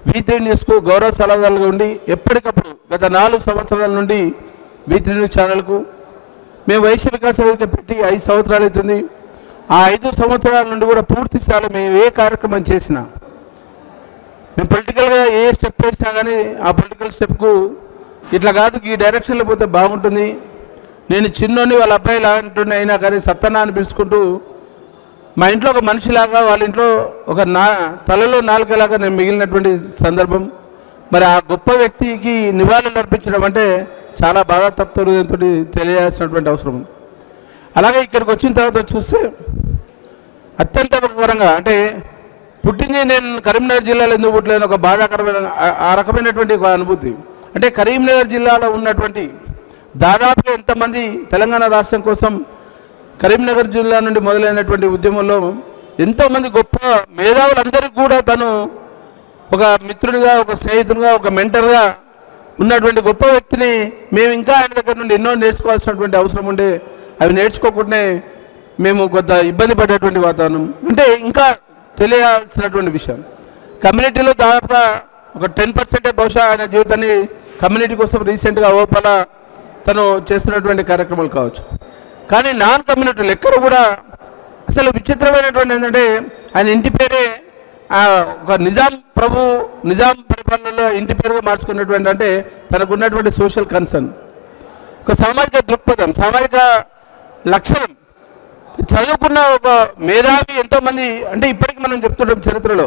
V3 న్యూస్కు గౌరవ సలహాదారులుగా ఉండి ఎప్పటికప్పుడు గత 4 సంవత్సరాల నుండి V3 న్యూస్ ఛానల్కు మేము వైశ్య వికాస వేదిక పెట్టి 5 సంవత్సరాలు అవుతుంది. ఆ 5 సంవత్సరాల నుండి కూడా పూర్తి స్థాయిలో మేము ఏ కార్యక్రమం చేసినా, మేము పొలిటికల్గా ఏ స్టెప్ వేసినా కానీ ఆ పొలిటికల్ స్టెప్కు ఇట్లా కాదు, ఈ డైరెక్షన్లో పోతే బాగుంటుంది, నేను చిన్నోని వాళ్ళ అబ్బాయి లాంటి అయినా కానీ సత్తనా అని పిలుచుకుంటూ మా ఇంట్లో ఒక మనిషిలాగా, వాళ్ళ ఇంట్లో ఒక తలలో నాలుకలాగా నేను మిగిలినటువంటి సందర్భం. మరి ఆ గొప్ప వ్యక్తికి నివాళులు అర్పించడం అంటే చాలా బాధాతప్త హృదయంతో తెలియాల్సినటువంటి అవసరం ఉంది. అలాగే ఇక్కడికి వచ్చిన తర్వాత చూస్తే అత్యంత ప్రకారంగా, అంటే పుట్టింది నేను కరీంనగర్ జిల్లాలో ఎందుకు పుట్టలేని ఒక బాధాకరమైన ఆ రకమైనటువంటి ఒక అనుభూతి. అంటే కరీంనగర్ జిల్లాలో ఉన్నటువంటి దాదాపుగా ఎంతమంది తెలంగాణ రాష్ట్రం కోసం కరీంనగర్ జిల్లా నుండి మొదలైనటువంటి ఉద్యమంలో ఎంతోమంది గొప్ప మేధావులందరికీ కూడా తను ఒక మిత్రుడిగా, ఒక స్నేహితుడిగా, ఒక మెంటర్గా ఉన్నటువంటి గొప్ప వ్యక్తిని మేము ఇంకా ఆయన దగ్గర నుండి ఎన్నో నేర్చుకోవాల్సినటువంటి అవసరం ఉండే, అవి నేర్చుకోకుండానే మేము కొంత ఇబ్బంది పడేటువంటి వాతావరణం. అంటే ఇంకా తెలియాల్సినటువంటి విషయం, కమ్యూనిటీలో దాదాపుగా ఒక 10% బహుశా ఆయన జీవితాన్ని కమ్యూనిటీ కోసం రీసెంట్గా ఓపల తను చేస్తున్నటువంటి కార్యక్రమాలు కావచ్చు. కానీ నాన్ కమ్యూనిటీలు ఎక్కడ కూడా అసలు విచిత్రమైనటువంటి ఏంటంటే ఆయన ఇంటి పేరే ఒక నిజాం పరిపాలనలో ఇంటి పేరుగా మార్చుకున్నటువంటి, అంటే తనకు ఉన్నటువంటి సోషల్ కన్సర్న్, ఒక సామాజిక దృక్పథం, సామాజిక లక్షణం, చదువుకున్న ఒక మేధావి. ఎంతోమంది అంటే ఇప్పటికీ మనం చెప్తుంటాం చరిత్రలో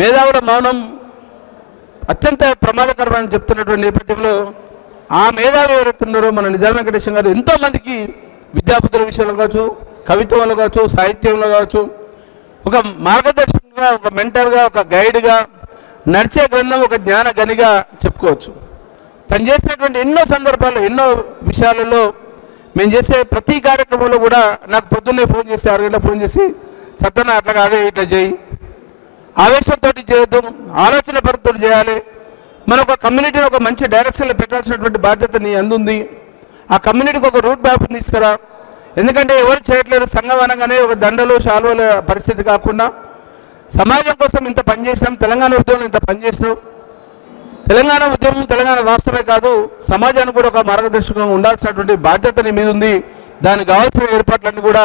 మేధావుల మౌనం అత్యంత ప్రమాదకరమని చెప్తున్నటువంటి నేపథ్యంలో ఆ మేధావి ఎవరైతే ఉన్నారో మన నిజాం వెంకటేశం గారు ఎంతోమందికి విద్యాబుద్ధుల విషయంలో కావచ్చు, కవిత్వంలో కావచ్చు, సాహిత్యంలో కావచ్చు, ఒక మార్గదర్శకంగా, ఒక మెంటర్గా, ఒక గైడ్గా, నడిచే గ్రంథం ఒక జ్ఞాన గనిగా చెప్పుకోవచ్చు. తను చేసినటువంటి ఎన్నో సందర్భాల్లో, ఎన్నో విషయాలలో మేము చేసే ప్రతి కార్యక్రమంలో కూడా నాకు పొద్దున్నే ఫోన్ చేసి 6 గంటలకు ఫోన్ చేసి, సత్తన్న అట్లా కాదే, ఇట్లా చేయి, ఆవేశంతో చేయొద్దు, ఆలోచన పరుతో చేయాలి, మన ఒక కమ్యూనిటీని ఒక మంచి డైరెక్షన్లో పెట్టాల్సినటువంటి బాధ్యత నీ అందుంది, ఆ కమ్యూనిటీకి ఒక రూట్ మ్యాప్ తీసుకురా. ఎందుకంటే ఎవరు చేయట్లేదు, సంఘం అనగానే ఒక దండలు శాలువల పరిస్థితి కాకుండా సమాజం కోసం ఇంత పనిచేసినాం, తెలంగాణ ఉద్యమం ఇంత పనిచేసినాం, తెలంగాణ ఉద్యమం తెలంగాణ రాష్ట్రమే కాదు సమాజానికి కూడా ఒక మార్గదర్శకంగా ఉండాల్సినటువంటి బాధ్యత నీ మీద ఉంది. దానికి కావాల్సిన ఏర్పాట్లన్నీ కూడా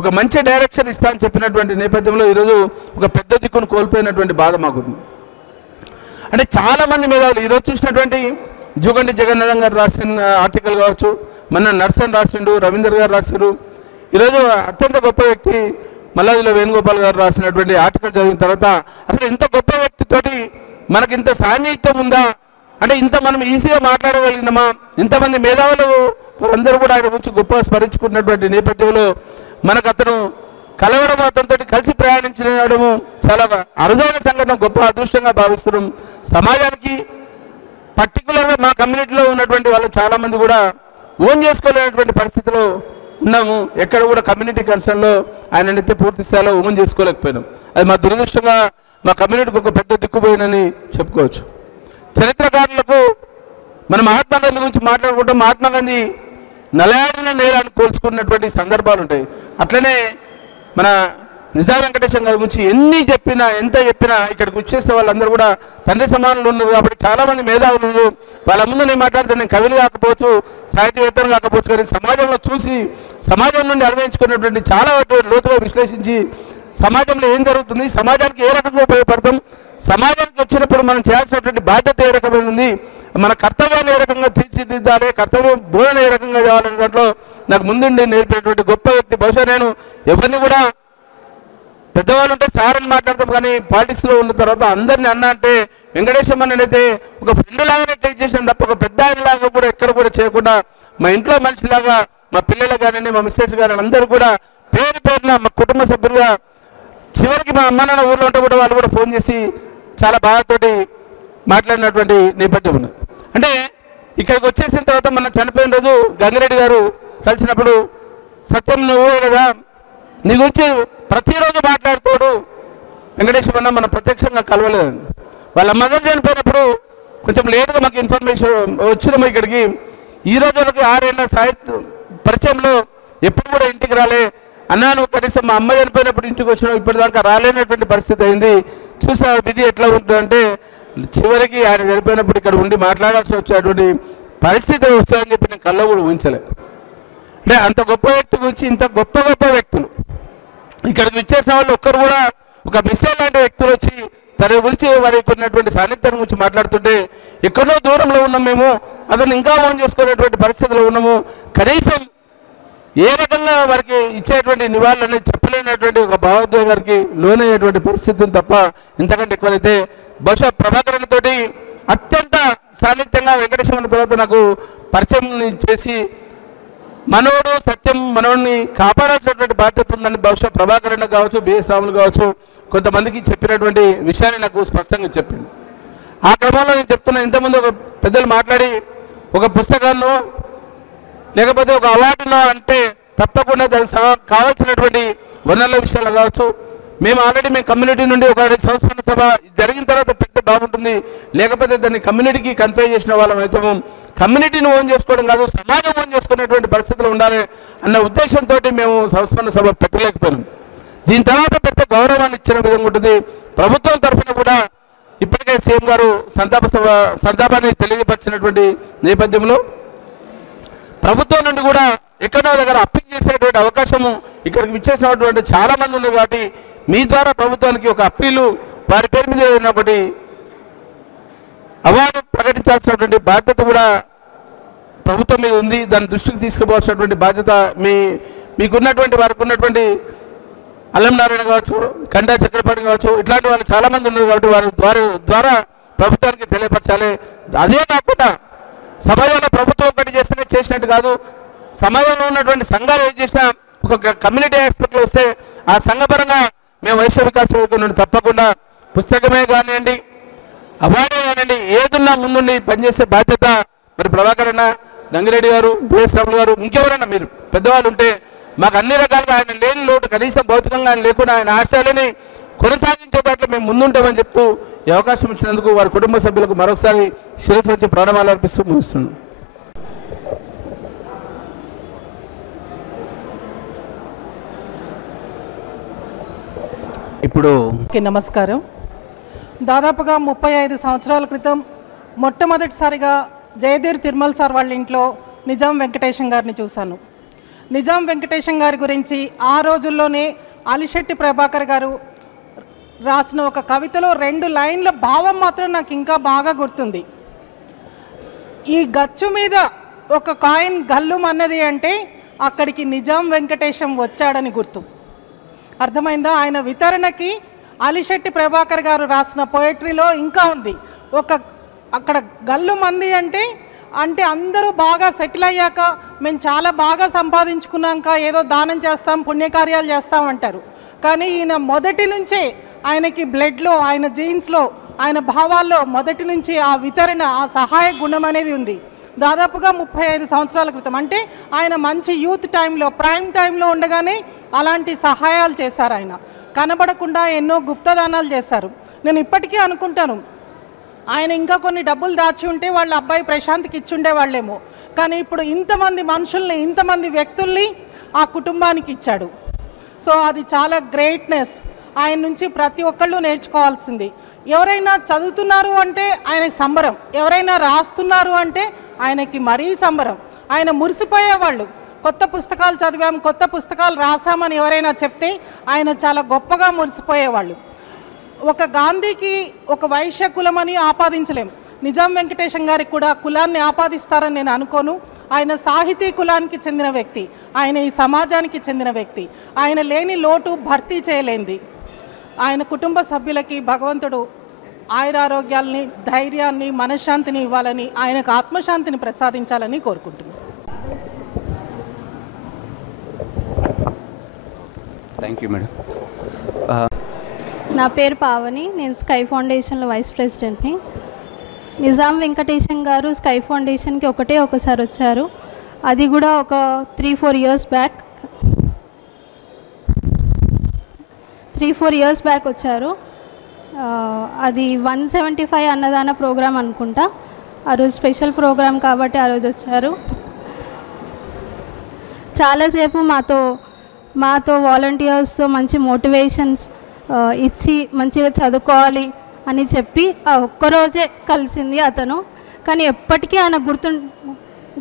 ఒక మంచి డైరెక్షన్ ఇస్తా అని చెప్పినటువంటి నేపథ్యంలో ఈరోజు ఒక పెద్ద దిక్కును కోల్పోయినటువంటి బాధ మాకుంది. అంటే చాలామంది మేధావులు ఈరోజు చూసినటువంటి జూగంటి జగన్నాథం గారు రాసిన ఆర్టికల్ కావచ్చు, మన నర్సన్ రాసిండు, రవీందర్ గారు రాశారు. ఈరోజు అత్యంత గొప్ప వ్యక్తి మల్లాదిలో వేణుగోపాల్ గారు రాసినటువంటి ఆర్టికల్ చదివిన తర్వాత అసలు ఇంత గొప్ప వ్యక్తితోటి మనకి ఇంత సాన్నిహిత్యం ఉందా, అంటే ఇంత మనం ఈజీగా మాట్లాడగలిగినామా, ఇంతమంది మేధావులు వారందరూ కూడా ఆయన గురించి గొప్పగా స్మరించుకున్నటువంటి నేపథ్యంలో మనకు అతను కలవడం, అతనితో కలిసి ప్రయాణించడము చాలా అరుదైన సంఘటన, గొప్ప అదృష్టంగా భావిస్తున్నాం. సమాజానికి పర్టికులర్గా మా కమ్యూనిటీలో ఉన్నటువంటి వాళ్ళు చాలామంది కూడా ఓన్ చేసుకోలేనటువంటి పరిస్థితిలో ఉన్నాము. ఎక్కడ కూడా కమ్యూనిటీ కన్సర్న్లో ఆయననైతే పూర్తి స్థాయిలో ఓన్ చేసుకోలేకపోయినాం. అది మా దురదృష్టంగా మా కమ్యూనిటీకి ఒక పెద్ద దిక్కుపోయినని చెప్పుకోవచ్చు. చరిత్రకారులకు మన మహాత్మా గాంధీ గురించి మాట్లాడుకుంటాం. మహాత్మా గాంధీ నలయాడిన నేరాన్ని కోల్చుకున్నటువంటి సందర్భాలు ఉంటాయి. అట్లనే మన నిజాం వెంకటేశ్వర గారి గురించి ఎన్ని చెప్పినా ఎంత చెప్పినా ఇక్కడికి వచ్చేస్తే వాళ్ళందరూ కూడా తండ్రి సమానులు ఉన్నారు. కాబట్టి చాలామంది మేధావులు ఉన్నారు. వాళ్ళ ముందు నేను మాట్లాడితే నేను కవిని కాకపోవచ్చు, సాహిత్యవేత్తలు కాకపోవచ్చు, కానీ సమాజంలో చూసి సమాజం నుండి అనుభవించుకున్నటువంటి చాలా లోతుగా విశ్లేషించి సమాజంలో ఏం జరుగుతుంది, సమాజానికి ఏ రకంగా ఉపయోగపడతాం, సమాజానికి వచ్చినప్పుడు మనం చేయాల్సినటువంటి బాధ్యత ఏ రకమైన ఉంది, మన కర్తవ్యాన్ని ఏ రకంగా తీర్చిదిద్దాలి, కర్తవ్యం బోధన ఏ రకంగా చేయాలనే దాంట్లో నాకు ముందుండి నేర్పినటువంటి గొప్ప వ్యక్తి. బహుశా నేను ఎవరిని కూడా పెద్దవాళ్ళు ఉంటే సార్ అని మాట్లాడతాం, కానీ పాలిటిక్స్లో ఉన్న తర్వాత అందరినీ అన్న అంటే వెంకటేశ్వర నేనైతే ఒక ఫ్రెండ్ లాగానే ట్రీట్ చేసాను తప్ప ఒక పెద్ద ఆయనలాగా కూడా ఎక్కడ కూడా చేయకుండా మా ఇంట్లో మనిషిలాగా మా పిల్లలు కానీ మా మిస్సెస్ కానీ అందరూ కూడా పేరు పేరున మా కుటుంబ సభ్యులుగా, చివరికి మా అమ్మ నాన్న ఊళ్ళో ఉంటే కూడా వాళ్ళు కూడా ఫోన్ చేసి చాలా బాధతోటి మాట్లాడినటువంటి నేపథ్యం ఉన్నది. అంటే ఇక్కడికి వచ్చేసిన తర్వాత మన చనిపోయిన రోజు గంగిరెడ్డి గారు కలిసినప్పుడు సత్యం నువ్వు కదా నీ గురించి ప్రతిరోజు మాట్లాడుతాడు వెంకటేశ్వర మన ప్రత్యక్షంగా కలవలేదు. వాళ్ళ మదర్ చనిపోయినప్పుడు కొంచెం లేటుగా మాకు ఇన్ఫర్మేషన్ వచ్చినాము ఇక్కడికి. ఈ రోజు వరకు 6 ఏళ్ళ సాహిత్య పరిచయంలో ఎప్పుడు కూడా ఇంటికి రాలే అన్నాను. కనీసం మా అమ్మ చనిపోయినప్పుడు ఇంటికి వచ్చినా ఇప్పటిదాకా రాలేనటువంటి పరిస్థితి అయింది. చూసా విధి ఎట్లా ఉంటుందంటే చివరికి ఆయన చనిపోయినప్పుడు ఇక్కడ ఉండి మాట్లాడాల్సి వచ్చేటువంటి పరిస్థితి వస్తుందని చెప్పి నేను కళ్ళ కూడా ఊహించలే. అంటే అంత గొప్ప వ్యక్తి గురించి ఇంత గొప్ప గొప్ప వ్యక్తులు ఇక్కడికి విచ్చేసిన వాళ్ళు ఒక్కరు కూడా ఒక మిస్సైల్ లాంటి వ్యక్తులు వచ్చి తన గురించి వారికి ఉన్నటువంటి సాన్నిధ్యం గురించి మాట్లాడుతుంటే ఎక్కడో దూరంలో ఉన్నాం మేము, అతను ఇంకా ఓన్ చేసుకునేటువంటి పరిస్థితిలో ఉన్నాము. కనీసం ఏ రకంగా వారికి ఇచ్చేటువంటి నివాళులని చెప్పలేనటువంటి ఒక భావోద్వేగానికి లోనయ్యేటువంటి పరిస్థితులు తప్ప ఇంతకంటే ఎక్కువైతే బహుశా ప్రభాకరన్ తోటి అత్యంత సాన్నిధ్యంగా వెంకటేశ్వర తర్వాత నాకు పరిచయం చేసి మనోడు సత్యం మనోడిని కాపాడాల్సినటువంటి బాధ్యత ఉందని బహుశా ప్రభాకరన్ కావచ్చు, బిఎస్ రాములు కావచ్చు కొంతమందికి చెప్పినటువంటి విషయాన్ని నాకు స్పష్టంగా చెప్పింది. ఆ క్రమంలో నేను చెప్తున్నా, ఇంతకుముందు ఒక పెద్దలు మాట్లాడి ఒక పుస్తకాన్ని లేకపోతే ఒక అవార్డులో అంటే తప్పకుండా దానికి కావాల్సినటువంటి వనరుల విషయాలు కావచ్చు, మేము ఆల్రెడీ కమ్యూనిటీ నుండి ఒక సంస్మరణ సభ జరిగిన తర్వాత పెద్ద బాగుంటుంది, లేకపోతే దాన్ని కమ్యూనిటీకి కన్ఫై చేసిన వాళ్ళం అవుతాము. కమ్యూనిటీని ఓన్ చేసుకోవడం కాదు, సమాజం ఓన్ చేసుకునేటువంటి పరిస్థితులు ఉండాలి అన్న ఉద్దేశంతో మేము సంస్మరణ సభ పెట్టలేకపోయినాం. దీని తర్వాత పెద్ద గౌరవాన్ని ఇచ్చిన విధంగా ఉంటుంది. ప్రభుత్వం తరఫున కూడా ఇప్పటికే సీఎం గారు సంతాపాన్ని తెలియపరిచినటువంటి నేపథ్యంలో ప్రభుత్వం నుండి కూడా ఎక్కడో దగ్గర అప్పీల్ చేసేటువంటి అవకాశము ఇక్కడికి విచ్చేసినటువంటి చాలా మంది ఉన్నారు. కాబట్టి మీ ద్వారా ప్రభుత్వానికి ఒక అప్పీలు వారి పేరు మీద ఏదైనా ఒకటి అవార్డు ప్రకటించాల్సినటువంటి బాధ్యత కూడా ప్రభుత్వం మీద ఉంది. దాని దృష్టికి తీసుకుపోవాల్సినటువంటి బాధ్యత మీకున్నటువంటి వారికి ఉన్నటువంటి అల్లం నారాయణ కావచ్చు, కండా చక్రపాణి కావచ్చు, ఇట్లాంటి వాళ్ళు చాలామంది ఉన్నారు. కాబట్టి వారి ద్వారా ప్రభుత్వానికి తెలియపరచాలి. అదే కాకుండా సమాజంలో ప్రభుత్వం ఒకటి చేస్తేనే చేసినట్టు కాదు, సమాజంలో ఉన్నటువంటి సంఘాలు ఏం చేసినా ఒక కమ్యూనిటీ ఆస్పెక్ట్లో వస్తే ఆ సంఘపరంగా మేము వైశ్య వికాస్ వేదిక నుండి తప్పకుండా పుస్తకమే కానివ్వండి, అవార్డే కానివ్వండి, ఏదున్నా ముందుండి పనిచేసే బాధ్యత మరి ప్రభాకరన్న, గంగిరెడ్డి గారు, బిఎస్ రాములు గారు, ఇంకెవరన్నా మీరు పెద్దవాళ్ళు ఉంటే మాకు అన్ని రకాలుగా ఆయన లేని లోటు కనీసం భౌతికంగా ఆయన లేకుండా ఆయన ఆశయాలని కొనసాగించే దాంట్లో మేము ముందుంటామని చెప్తూ ఈ అవకాశం ఇచ్చినందుకు వారి కుటుంబ సభ్యులకు మరొకసారి శిరస్సు వచ్చి ప్రణామాలు అర్పిస్తూ ముగిస్తున్నాం. ఇప్పుడు నమస్కారం. దాదాపుగా 35 సంవత్సరాల క్రితం మొట్టమొదటిసారిగా జయదేవ్ తిరుమల సార్ వాళ్ళ ఇంట్లో నిజాం వెంకటేశం గారిని చూశాను. నిజాం వెంకటేశం గారి గురించి ఆ రోజుల్లోనే అలిశెట్టి ప్రభాకర్ గారు రాసిన ఒక కవితలో 2 లైన్ల భావం మాత్రం నాకు ఇంకా బాగా గుర్తుంది. ఈ గచ్చు మీద ఒక కాయిన్ గల్లుమన్నది అంటే అక్కడికి నిజాం వెంకటేశం వచ్చాడని గుర్తు. అర్థమైందా? ఆయన వితరణకి అలిశెట్టి ప్రభాకర్ గారు రాసిన పోయట్రీలో ఇంకా ఉంది. అక్కడ గల్లు మంది అంటే అందరూ బాగా సెటిల్ అయ్యాక మేము చాలా బాగా సంపాదించుకున్నాక ఏదో దానం చేస్తాం, పుణ్యకార్యాలు చేస్తాం అంటారు. కానీ ఈయన మొదటి నుంచే ఆయనకి బ్లడ్లో, ఆయన జీన్స్లో, ఆయన భావాల్లో మొదటి నుంచి ఆ వితరణ, ఆ సహాయ గుణం అనేది ఉంది. దాదాపుగా 35 సంవత్సరాల క్రితం, అంటే ఆయన మంచి యూత్ టైంలో, ప్రైమ్ టైంలో ఉండగానే అలాంటి సహాయాలు చేశారు. ఆయన కనబడకుండా ఎన్నో గుప్తదానాలు చేశారు. నేను ఇప్పటికీ అనుకుంటాను, ఆయన ఇంకా కొన్ని డబ్బులు దాచి ఉంటే వాళ్ళ అబ్బాయి ప్రశాంత్కి ఇచ్చుండేవాళ్ళేమో. కానీ ఇప్పుడు ఇంతమంది మనుషుల్ని, ఇంతమంది వ్యక్తుల్ని ఆ కుటుంబానికి ఇచ్చాడు. సో అది చాలా గ్రేట్నెస్. ఆయన నుంచి ప్రతి ఒక్కళ్ళు నేర్చుకోవాల్సింది. ఎవరైనా చదువుతున్నారు అంటే ఆయనకి సంబరం, ఎవరైనా రాస్తున్నారు అంటే ఆయనకి మరీ సంబరం. ఆయన మురిసిపోయేవాళ్ళు. కొత్త పుస్తకాలు చదివాం, కొత్త పుస్తకాలు రాసామని ఎవరైనా చెప్తే ఆయన చాలా గొప్పగా మురిసిపోయేవాళ్ళు. ఒక గాంధీకి ఒక వైశ్య కులమని ఆపాదించలేం. నిజాం వెంకటేశం గారికి కూడా కులాన్ని ఆపాదిస్తారని నేను అనుకోను. ఆయన సాహితీ కులానికి చెందిన వ్యక్తి, ఆయన ఈ సమాజానికి చెందిన వ్యక్తి. ఆయన లేని లోటు భర్తీ చేయలేంది. ఆయన కుటుంబ సభ్యులకి భగవంతుడు ఆయురారోగ్యాలని, ధైర్యాన్ని, మనశ్శాంతిని ఇవ్వాలని, ఆయనకు ఆత్మశాంతిని ప్రసాదించాలని కోరుకుంటున్నాను. Thank you madam. నా పేరు పావని, నేను స్కై ఫౌండేషన్లో వైస్ ప్రెసిడెంట్ని. నిజాం వెంకటేశం గారు స్కై ఫౌండేషన్కి ఒకసారి వచ్చారు. అది కూడా ఒక 3-4 ఇయర్స్ బ్యాక్. 3-4 ఇయర్స్ బ్యాక్ వచ్చారు. అది 175 అన్నదాన ప్రోగ్రాం అనుకుంటా. ఆ రోజు స్పెషల్ ప్రోగ్రాం కాబట్టి ఆ రోజు వచ్చారు. చాలాసేపు మాతో వాలంటీర్స్తో మంచి మోటివేషన్స్ ఇచ్చి మంచిగా చదువుకోవాలి అని చెప్పి ఆ ఒక్కరోజే కలిసింది అతను. కానీ ఎప్పటికీ ఆయన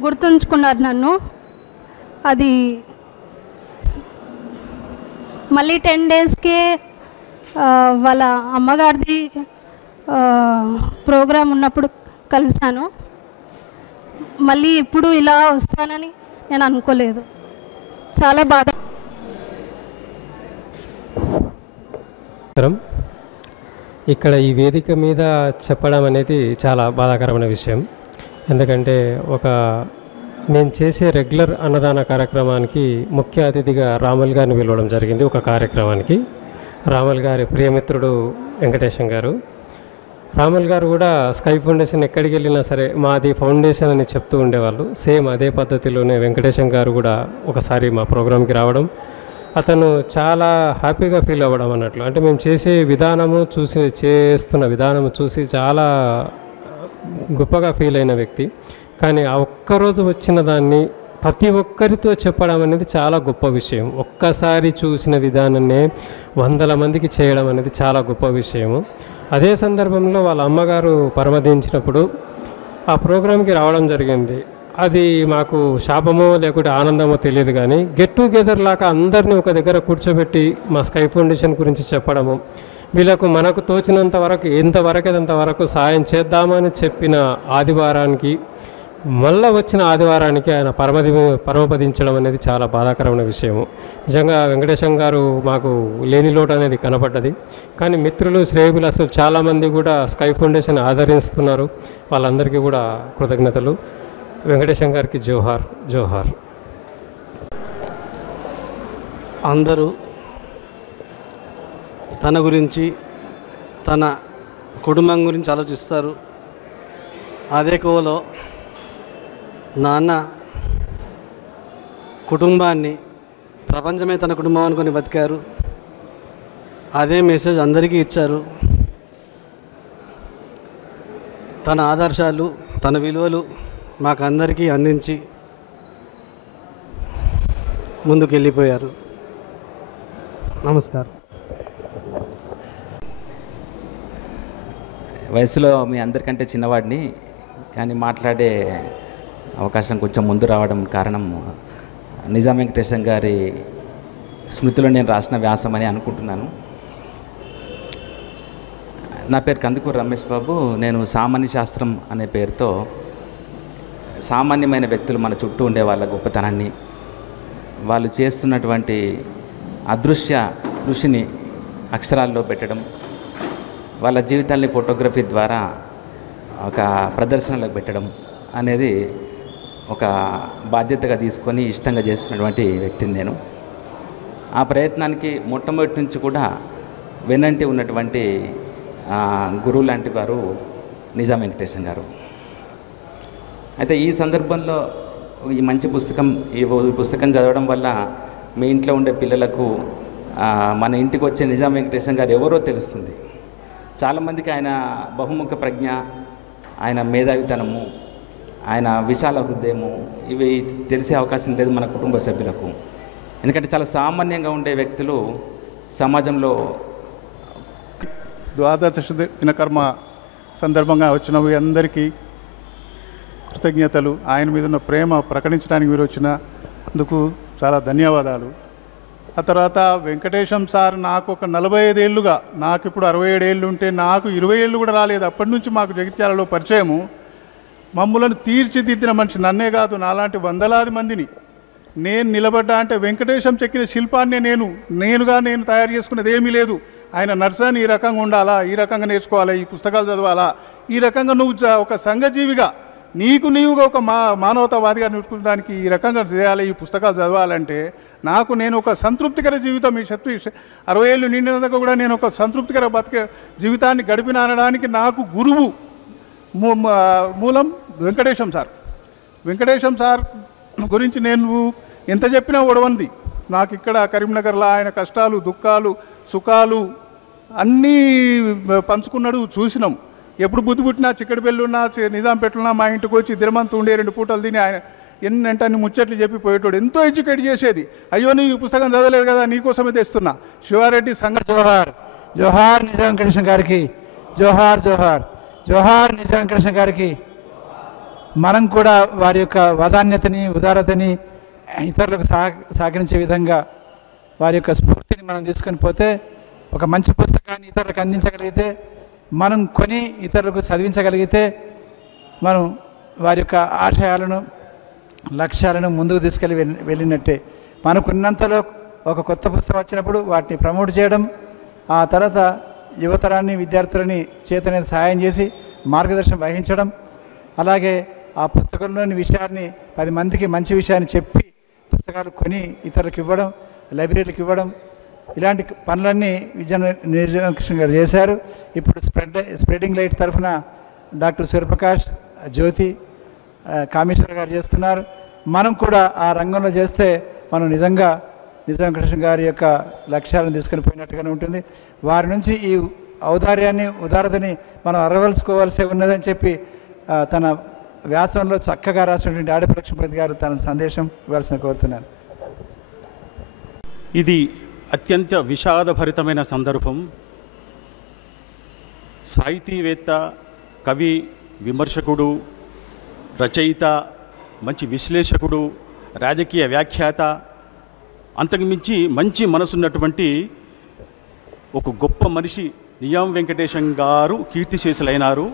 గుర్తుంచుకున్నారు నన్ను. అది మళ్ళీ 10 డేస్కే వాళ్ళ అమ్మగారిది ప్రోగ్రాం ఉన్నప్పుడు కలిశాను. మళ్ళీ ఇప్పుడు ఇలా వస్తానని నేను అనుకోలేదు. చాలా బాధ. ఇక్కడ ఈ వేదిక మీద చెప్పడం అనేది చాలా బాధాకరమైన విషయం. ఎందుకంటే నేను చేసే రెగ్యులర్ అన్నదాన కార్యక్రమానికి ముఖ్య అతిథిగా రామల్ గారిని పిలవడం జరిగింది. ఒక కార్యక్రమానికి రామల్ గారి ప్రియమిత్రుడు వెంకటేశం గారు. రామల్ గారు కూడా స్కై ఫౌండేషన్ ఎక్కడికి వెళ్ళినా సరే మాది ఫౌండేషన్ అని చెప్తూ ఉండేవాళ్ళు. సేమ్ అదే పద్ధతిలోనే వెంకటేశం గారు కూడా ఒకసారి మా ప్రోగ్రాంకి రావడం, అతను చాలా హ్యాపీగా ఫీల్ అవ్వడం అన్నట్లు. అంటే మేము చేసే విధానము చేస్తున్న విధానము చూసి చాలా గొప్పగా ఫీల్ అయిన వ్యక్తి. కానీ ఆ ఒక్కరోజు వచ్చిన దాన్ని ప్రతి ఒక్కరితో చెప్పడం అనేది చాలా గొప్ప విషయం. ఒక్కసారి చూసిన విధానాన్నే 100 మందికి చేయడం అనేది చాలా గొప్ప విషయము. అదే సందర్భంలో వాళ్ళ అమ్మగారు పరమదించినప్పుడు ఆ ప్రోగ్రాంకి రావడం జరిగింది. అది మాకు శాపమో లేకుంటే ఆనందమో తెలియదు, కానీ గెట్ టుగెదర్ లాగా అందరినీ ఒక దగ్గర కూర్చోబెట్టి మా స్కై ఫౌండేషన్ గురించి చెప్పడము, వీళ్ళకు మనకు తోచినంత వరకు ఎంతవరకు సాయం చేద్దామని చెప్పిన ఆదివారానికి మళ్ళీ వచ్చిన ఆదివారానికి ఆయన పరమపదించడం అనేది చాలా బాధాకరమైన విషయము. నిజంగా వెంకటేశం గారు మాకు లేని లోటు అనేది కనపడ్డది. కానీ మిత్రులు, శ్రేయబులు అసలు చాలామంది కూడా స్కై ఫౌండేషన్ ఆదరిస్తున్నారు. వాళ్ళందరికీ కూడా కృతజ్ఞతలు. వెంకటేశం గారికి జోహార్ జోహార్. అందరూ తన గురించి, తన కుటుంబం గురించి ఆలోచిస్తారు. అదే కోవలో నాన్న కుటుంబాన్ని, ప్రపంచమే తన కుటుంబం అనుకొని బతికారు. అదే మెసేజ్ అందరికీ ఇచ్చారు. తన ఆదర్శాలు, తన విలువలు మాకు అందరికీ అందించి ముందుకు వెళ్ళిపోయారు. నమస్కారం. వయసులో మీ అందరికంటే చిన్నవాడిని, కానీ మాట్లాడే అవకాశం కొంచెం ముందు రావడం కారణం నిజాం వెంకటేశం గారి స్మృతిలో నేను రాసిన వ్యాసం అని అనుకుంటున్నాను. నా పేరు కందుకూరు రమేష్ బాబు. నేను సామాన్య శాస్త్రం అనే పేరుతో సామాన్యమైన వ్యక్తులు మన చుట్టూ ఉండే వాళ్ళ గొప్పతనాన్ని, వాళ్ళు చేస్తున్నటువంటి అదృశ్య కృషిని అక్షరాల్లో పెట్టడం, వాళ్ళ జీవితాల్ని ఫోటోగ్రఫీ ద్వారా ఒక ప్రదర్శనలకు పెట్టడం అనేది ఒక బాధ్యతగా తీసుకొని ఇష్టంగా చేస్తున్నటువంటి వ్యక్తిని నేను. ఆ ప్రయత్నానికి మొట్టమొదటి నుంచి కూడా వెన్నంటి ఉన్నటువంటి గురువు లాంటి వారు నిజాం వెంకటేశం గారు. అయితే ఈ సందర్భంలో ఈ మంచి పుస్తకం, ఈ పుస్తకం చదవడం వల్ల మీ ఇంట్లో ఉండే పిల్లలకు మన ఇంటికి వచ్చే నిజాం వెంకటేశం గారు ఎవరో తెలుస్తుంది. చాలామందికి ఆయన బహుముఖ ప్రజ్ఞ, ఆయన మేధావితనము, ఆయన విశాల హృదయము ఇవి తెలిసే అవకాశం లేదు మన కుటుంబ సభ్యులకు. ఎందుకంటే చాలా సామాన్యంగా ఉండే వ్యక్తులు సమాజంలో ద్వాదశ దినకర్మ సందర్భంగా వచ్చిన అందరికీ కృతజ్ఞతలు. ఆయన మీద ఉన్న ప్రేమ ప్రకటించడానికి మీరు వచ్చినందుకు చాలా ధన్యవాదాలు. ఆ తర్వాత వెంకటేశం సార్ నాకు ఒక 45 ఏళ్ళుగా, నాకు ఇప్పుడు 67 ఏళ్ళు ఉంటే నాకు 20 ఏళ్ళు కూడా రాలేదు. అప్పటి నుంచి మాకు జగిత్యాలలో పరిచయము. మమ్మల్ని తీర్చిదిద్దిన మనిషి, నన్నే కాదు నాలాంటి వందలాది మందిని. నేను నిలబడ్డా అంటే వెంకటేశం చెక్కిన శిల్పాన్ని నేను తయారు చేసుకునేది ఏమీ లేదు. ఆయన నర్సని ఈ రకంగా ఉండాలా, ఈ రకంగా నేర్చుకోవాలా, ఈ పుస్తకాలు చదవాలా, ఈ రకంగా నువ్వు ఒక సంఘజీవిగా నీవుగా ఒక మానవతావాదిగా నేర్చుకోవడానికి ఈ రకంగా చేయాలి, ఈ పుస్తకాలు చదవాలంటే నేను ఒక సంతృప్తికర జీవితం, ఈ 60 ఏళ్ళు నిండినందుకు కూడా నేను ఒక సంతృప్తికర బతికే జీవితాన్ని గడిపిన అనడానికి నాకు గురువు మూలం వెంకటేశం సార్. వెంకటేశం సార్ గురించి నేను ఎంత చెప్పినా ఒడవంది. నాకు ఇక్కడ కరీంనగర్లో ఆయన కష్టాలు, దుఃఖాలు, సుఖాలు అన్నీ పంచుకున్నాడు, చూసినాం. ఎప్పుడు బుద్ధి పుట్టినా, చిక్కడిపల్లిన్నా, నిజాంపేటలున్నా మా ఇంటికి వచ్చి దినమంతా ఉండే 2 పూటలు తిని ఆయన ఎన్నంటే ముచ్చట్లు చెప్పి పోయేటోడు. ఎంతో ఎడ్యుకేట్ చేసేది. అయ్యో నీ పుస్తకం చదవలేదు కదా, నీకోసమే తెస్తున్నా. శివారెడ్డి సంఘ జోహార్ జోహార్ నిజాం వెంకటేశం గారికి, జోహార్ జోహార్ జోహార్ నిజాం వెంకటేశం గారికి. మనం కూడా వారి యొక్క వదాన్యతని, ఉదారతని, ఇతరులకు సహకరించే విధంగా వారి యొక్క స్ఫూర్తిని మనం తీసుకొని పోతే, ఒక మంచి పుస్తకాన్ని ఇతరులకు అందించగలిగితే, మనం కొని ఇతరులకు చదివించగలిగితే, మనం వారి యొక్క ఆశయాలను, లక్ష్యాలను ముందుకు తీసుకెళ్ళి వెళ్ళినట్టే. మనకున్నంతలో ఒక కొత్త పుస్తకం వచ్చినప్పుడు వాటిని ప్రమోట్ చేయడం, ఆ తర్వాత యువతరాన్ని, విద్యార్థులని చేతనే సహాయం చేసి మార్గదర్శనం వహించడం, అలాగే ఆ పుస్తకంలోని విషయాన్ని 10 మందికి మంచి విషయాన్ని చెప్పి పుస్తకాలు కొని ఇతరులకు ఇవ్వడం, లైబ్రరీలకు ఇవ్వడం, ఇలాంటి పనులన్నీ నిజాంకృష్ణ గారు చేశారు. ఇప్పుడు స్ప్రెడింగ్ లైట్ తరఫున డాక్టర్ సూర్యప్రకాష్, జ్యోతి, కామేశ్వర్ గారు చేస్తున్నారు. మనం కూడా ఆ రంగంలో చేస్తే మనం నిజంగా నిజాం వెంకటేశం గారి యొక్క లక్ష్యాలను తీసుకొని పోయినట్టుగానే ఉంటుంది. వారి నుంచి ఈ ఔదార్యాన్ని, ఉదారతని మనం అరవలుసుకోవాల్సి ఉన్నదని చెప్పి తన వ్యాసంలో చక్కగా రాసినటువంటి ఆడిప లక్ష్మీపతి గారు తన సందేశం ఇవ్వాల్సిన కోరుతున్నాను. ఇది అత్యంత విషాదభరితమైన సందర్భం. సాహితీవేత్త, కవి, విమర్శకుడు, రచయిత, మంచి విశ్లేషకుడు, రాజకీయ వ్యాఖ్యాత, అంతకుమించి మంచి మనసున్నటువంటి ఒక గొప్ప మనిషి నిజాం వెంకటేశం గారు కీర్తిశేషులైనారు.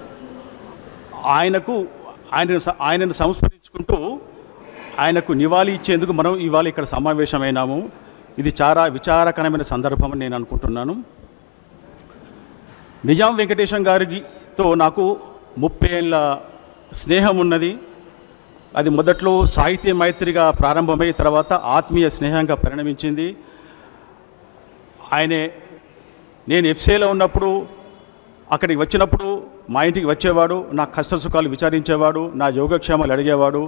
ఆయనను సంస్మరించుకుంటూ ఆయనకు నివాళి ఇచ్చేందుకు మనం ఇవాళ ఇక్కడ సమావేశమైనాము. ఇది చాలా విచారకరమైన సందర్భం అని నేను అనుకుంటున్నాను. నిజాం వెంకటేశం గారితో నాకు 30 ఏళ్ళ స్నేహం ఉన్నది. అది మొదట్లో సాహిత్య మైత్రిగా ప్రారంభమై తర్వాత ఆత్మీయ స్నేహంగా పరిణమించింది. నేను ఎఫ్సీలో ఉన్నప్పుడు అక్కడికి వచ్చినప్పుడు మా ఇంటికి వచ్చేవాడు, నా కష్ట సుఖాలు విచారించేవాడు, నా యోగక్షేమాలు అడిగేవాడు.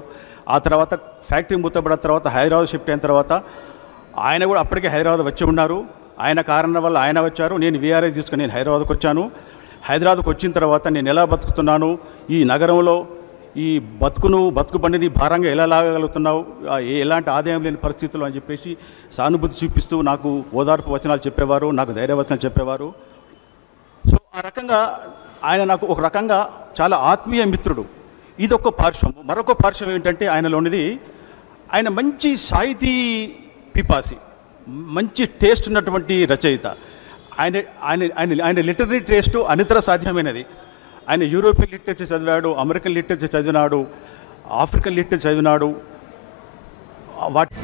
ఆ తర్వాత ఫ్యాక్టరీ మూతపడిన తర్వాత హైదరాబాద్ షిఫ్ట్ అయిన తర్వాత ఆయన కూడా అప్పటికే హైదరాబాద్ వచ్చి ఉన్నారు. ఆయన కారణం వల్ల ఆయన వచ్చారు. నేను వీఆర్ఎస్ తీసుకుని నేను హైదరాబాద్కి వచ్చాను. హైదరాబాద్కి వచ్చిన తర్వాత నేను ఎలా బతుకుతున్నాను, ఈ నగరంలో ఈ బతుకు బండిని భారంగా ఎలా లాగలుగుతున్నావు, ఎలాంటి ఆదాయం లేని పరిస్థితులు అని చెప్పేసి సానుభూతి చూపిస్తూ నాకు ఓదార్పు వచనాలు చెప్పేవారు, నాకు ధైర్యవచనాలు చెప్పేవారు. సో ఆ రకంగా ఆయన నాకు ఒక రకంగా చాలా ఆత్మీయ మిత్రుడు. ఇది ఒక పార్శ్వం. మరొక పార్శ్వం ఏంటంటే ఆయనలోనిది, ఆయన మంచి సాహితీ పిపాసి, మంచి టేస్ట్ ఉన్నటువంటి రచయిత. ఆయన ఆయన ఆయన ఆయన లిటరీ టేస్ట్ అనితర సాధ్యమైనది. ఆయన యూరోపియన్ లిటరేచర్ చదివాడు, అమెరికన్ లిటరేచర్ చదివినాడు, ఆఫ్రికన్ లిటరేచర్ చదివినాడు. వాటి